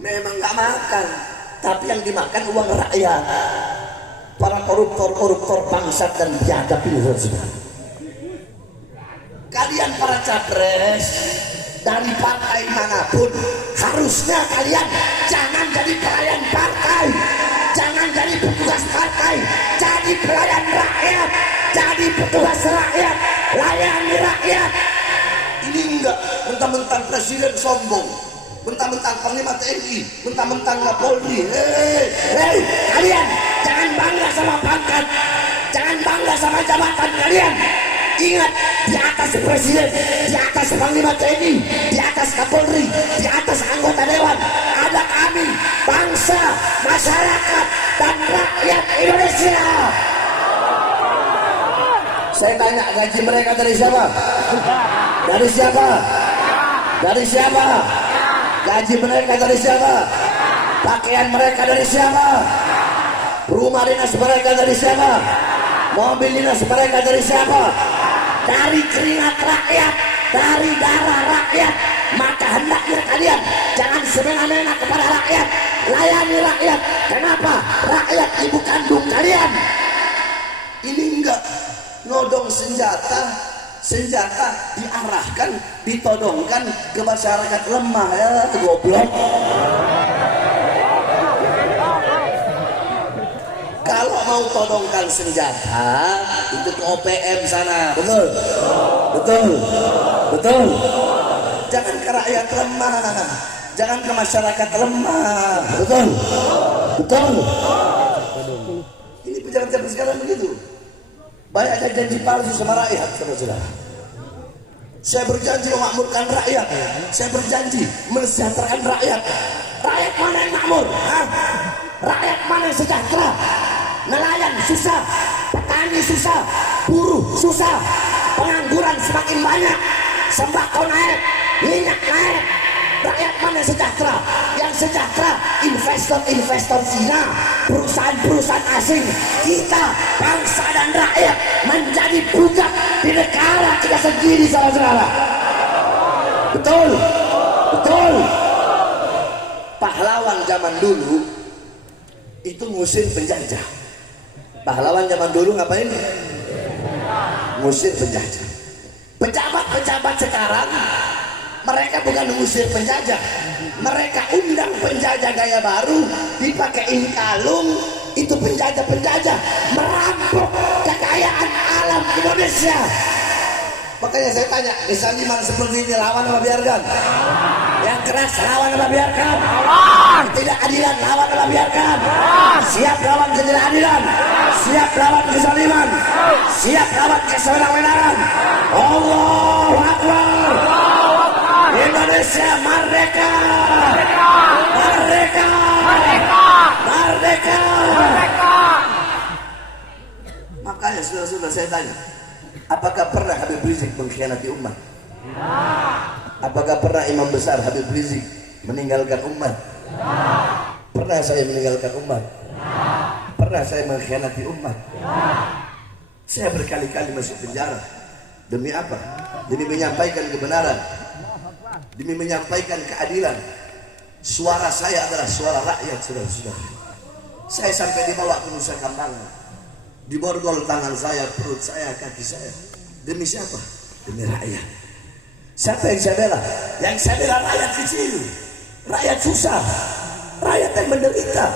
memang gak makan, tapi yang dimakan uang rakyat. Para koruptor bangsat dan biadab ini, kalian para capres dari partai manapun harusnya kalian sombong, mentang-mentang Panglima TNI, mentang-mentang Kapolri. Hei, kalian jangan bangga sama pangkat, jangan bangga sama jabatan kalian. Ingat, di atas presiden, di atas Panglima TNI, di atas Kapolri, di atas anggota dewan, ada kami, bangsa, masyarakat, dan rakyat Indonesia. Saya tanya, gaji mereka dari siapa? Dari siapa? Dari siapa? Gaji mereka dari siapa? Pakaian mereka dari siapa? Rumah dinas mereka dari siapa? Mobil dinas mereka dari siapa? Dari keringat rakyat, dari darah rakyat. Maka hendaknya kalian jangan semena-mena kepada rakyat, layani rakyat. Kenapa? Rakyat ibu kandung kalian. Ini enggak nodong senjata, senjata diarahkan, ditodongkan ke masyarakat lemah. Ya goblok. Kalau mau todongkan senjata itu ke OPM sana. Betul, betul, betul. Jangan ke rakyat lemah, jangan ke masyarakat lemah. Betul, betul. Ini pejabat-pejabat sekarang begitu. Banyak ada janji palsu sama rakyat, saudara-saudara. Saya berjanji memakmurkan rakyat, saya berjanji mensejahterakan rakyat. Rakyat mana yang makmur? Hah? Rakyat mana yang sejahtera? Nelayan susah, petani susah, buruh susah, pengangguran semakin banyak, sembako naik, minyak naik. Rakyat mana yang sejahtera? Yang sejahtera investor-investor Cina, perusahaan-perusahaan asing. Kita, bangsa dan rakyat menjadi budak di negara kita sendiri, saudara-saudara. Betul, betul. Pahlawan zaman dulu itu ngusir penjajah. Pahlawan zaman dulu ngapain? Ngusir penjajah. Pejabat-pejabat sekarang mereka bukan ngusir penjajah, mereka undang penjajah gaya baru, dipakein kalung. Itu penjajah-penjajah merampok kekayaan alam Indonesia. Makanya saya tanya, Desa Liman seperti ini lawan apa biarkan? Yang keras lawan apa biarkan? Tidak adilan lawan apa biarkan? Siap lawan ketidakadilan, siap lawan kezaliman, siap lawan kesewenang-wenangan. Allahu Akbar. Indonesia merdeka, merdeka, merdeka. Makanya sudah saya tanya, apakah pernah Habib Rizik mengkhianati umat? Apakah pernah imam besar Habib Rizik meninggalkan umat? Pernah saya meninggalkan umat? Pernah saya mengkhianati umat? Saya berkali-kali masuk penjara. Demi apa? Demi menyampaikan kebenaran, demi menyampaikan keadilan. Suara saya adalah suara rakyat, saudara-saudara. Saya sampai dibawa ke Nusa Kambangan, diborgol tangan saya, perut saya, kaki saya. Demi siapa? Demi rakyat. Siapa yang saya bela? Yang saya bela rakyat kecil, rakyat susah, rakyat yang menderita.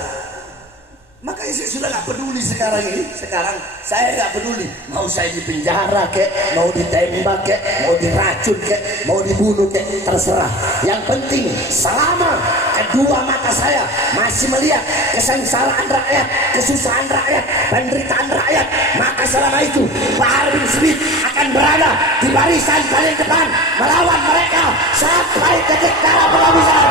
Makanya saya sudah gak peduli sekarang ini. Sekarang saya gak peduli, mau saya di penjara kek, mau ditembak kek, mau diracun kek, mau dibunuh kek, terserah. Yang penting selama kedua mata saya masih melihat kesengsaraan rakyat, kesusahan rakyat, penderitaan rakyat, maka selama itu Pak Bahar bin Smith akan berada di barisan paling depan melawan mereka sampai titik darah penghabisan.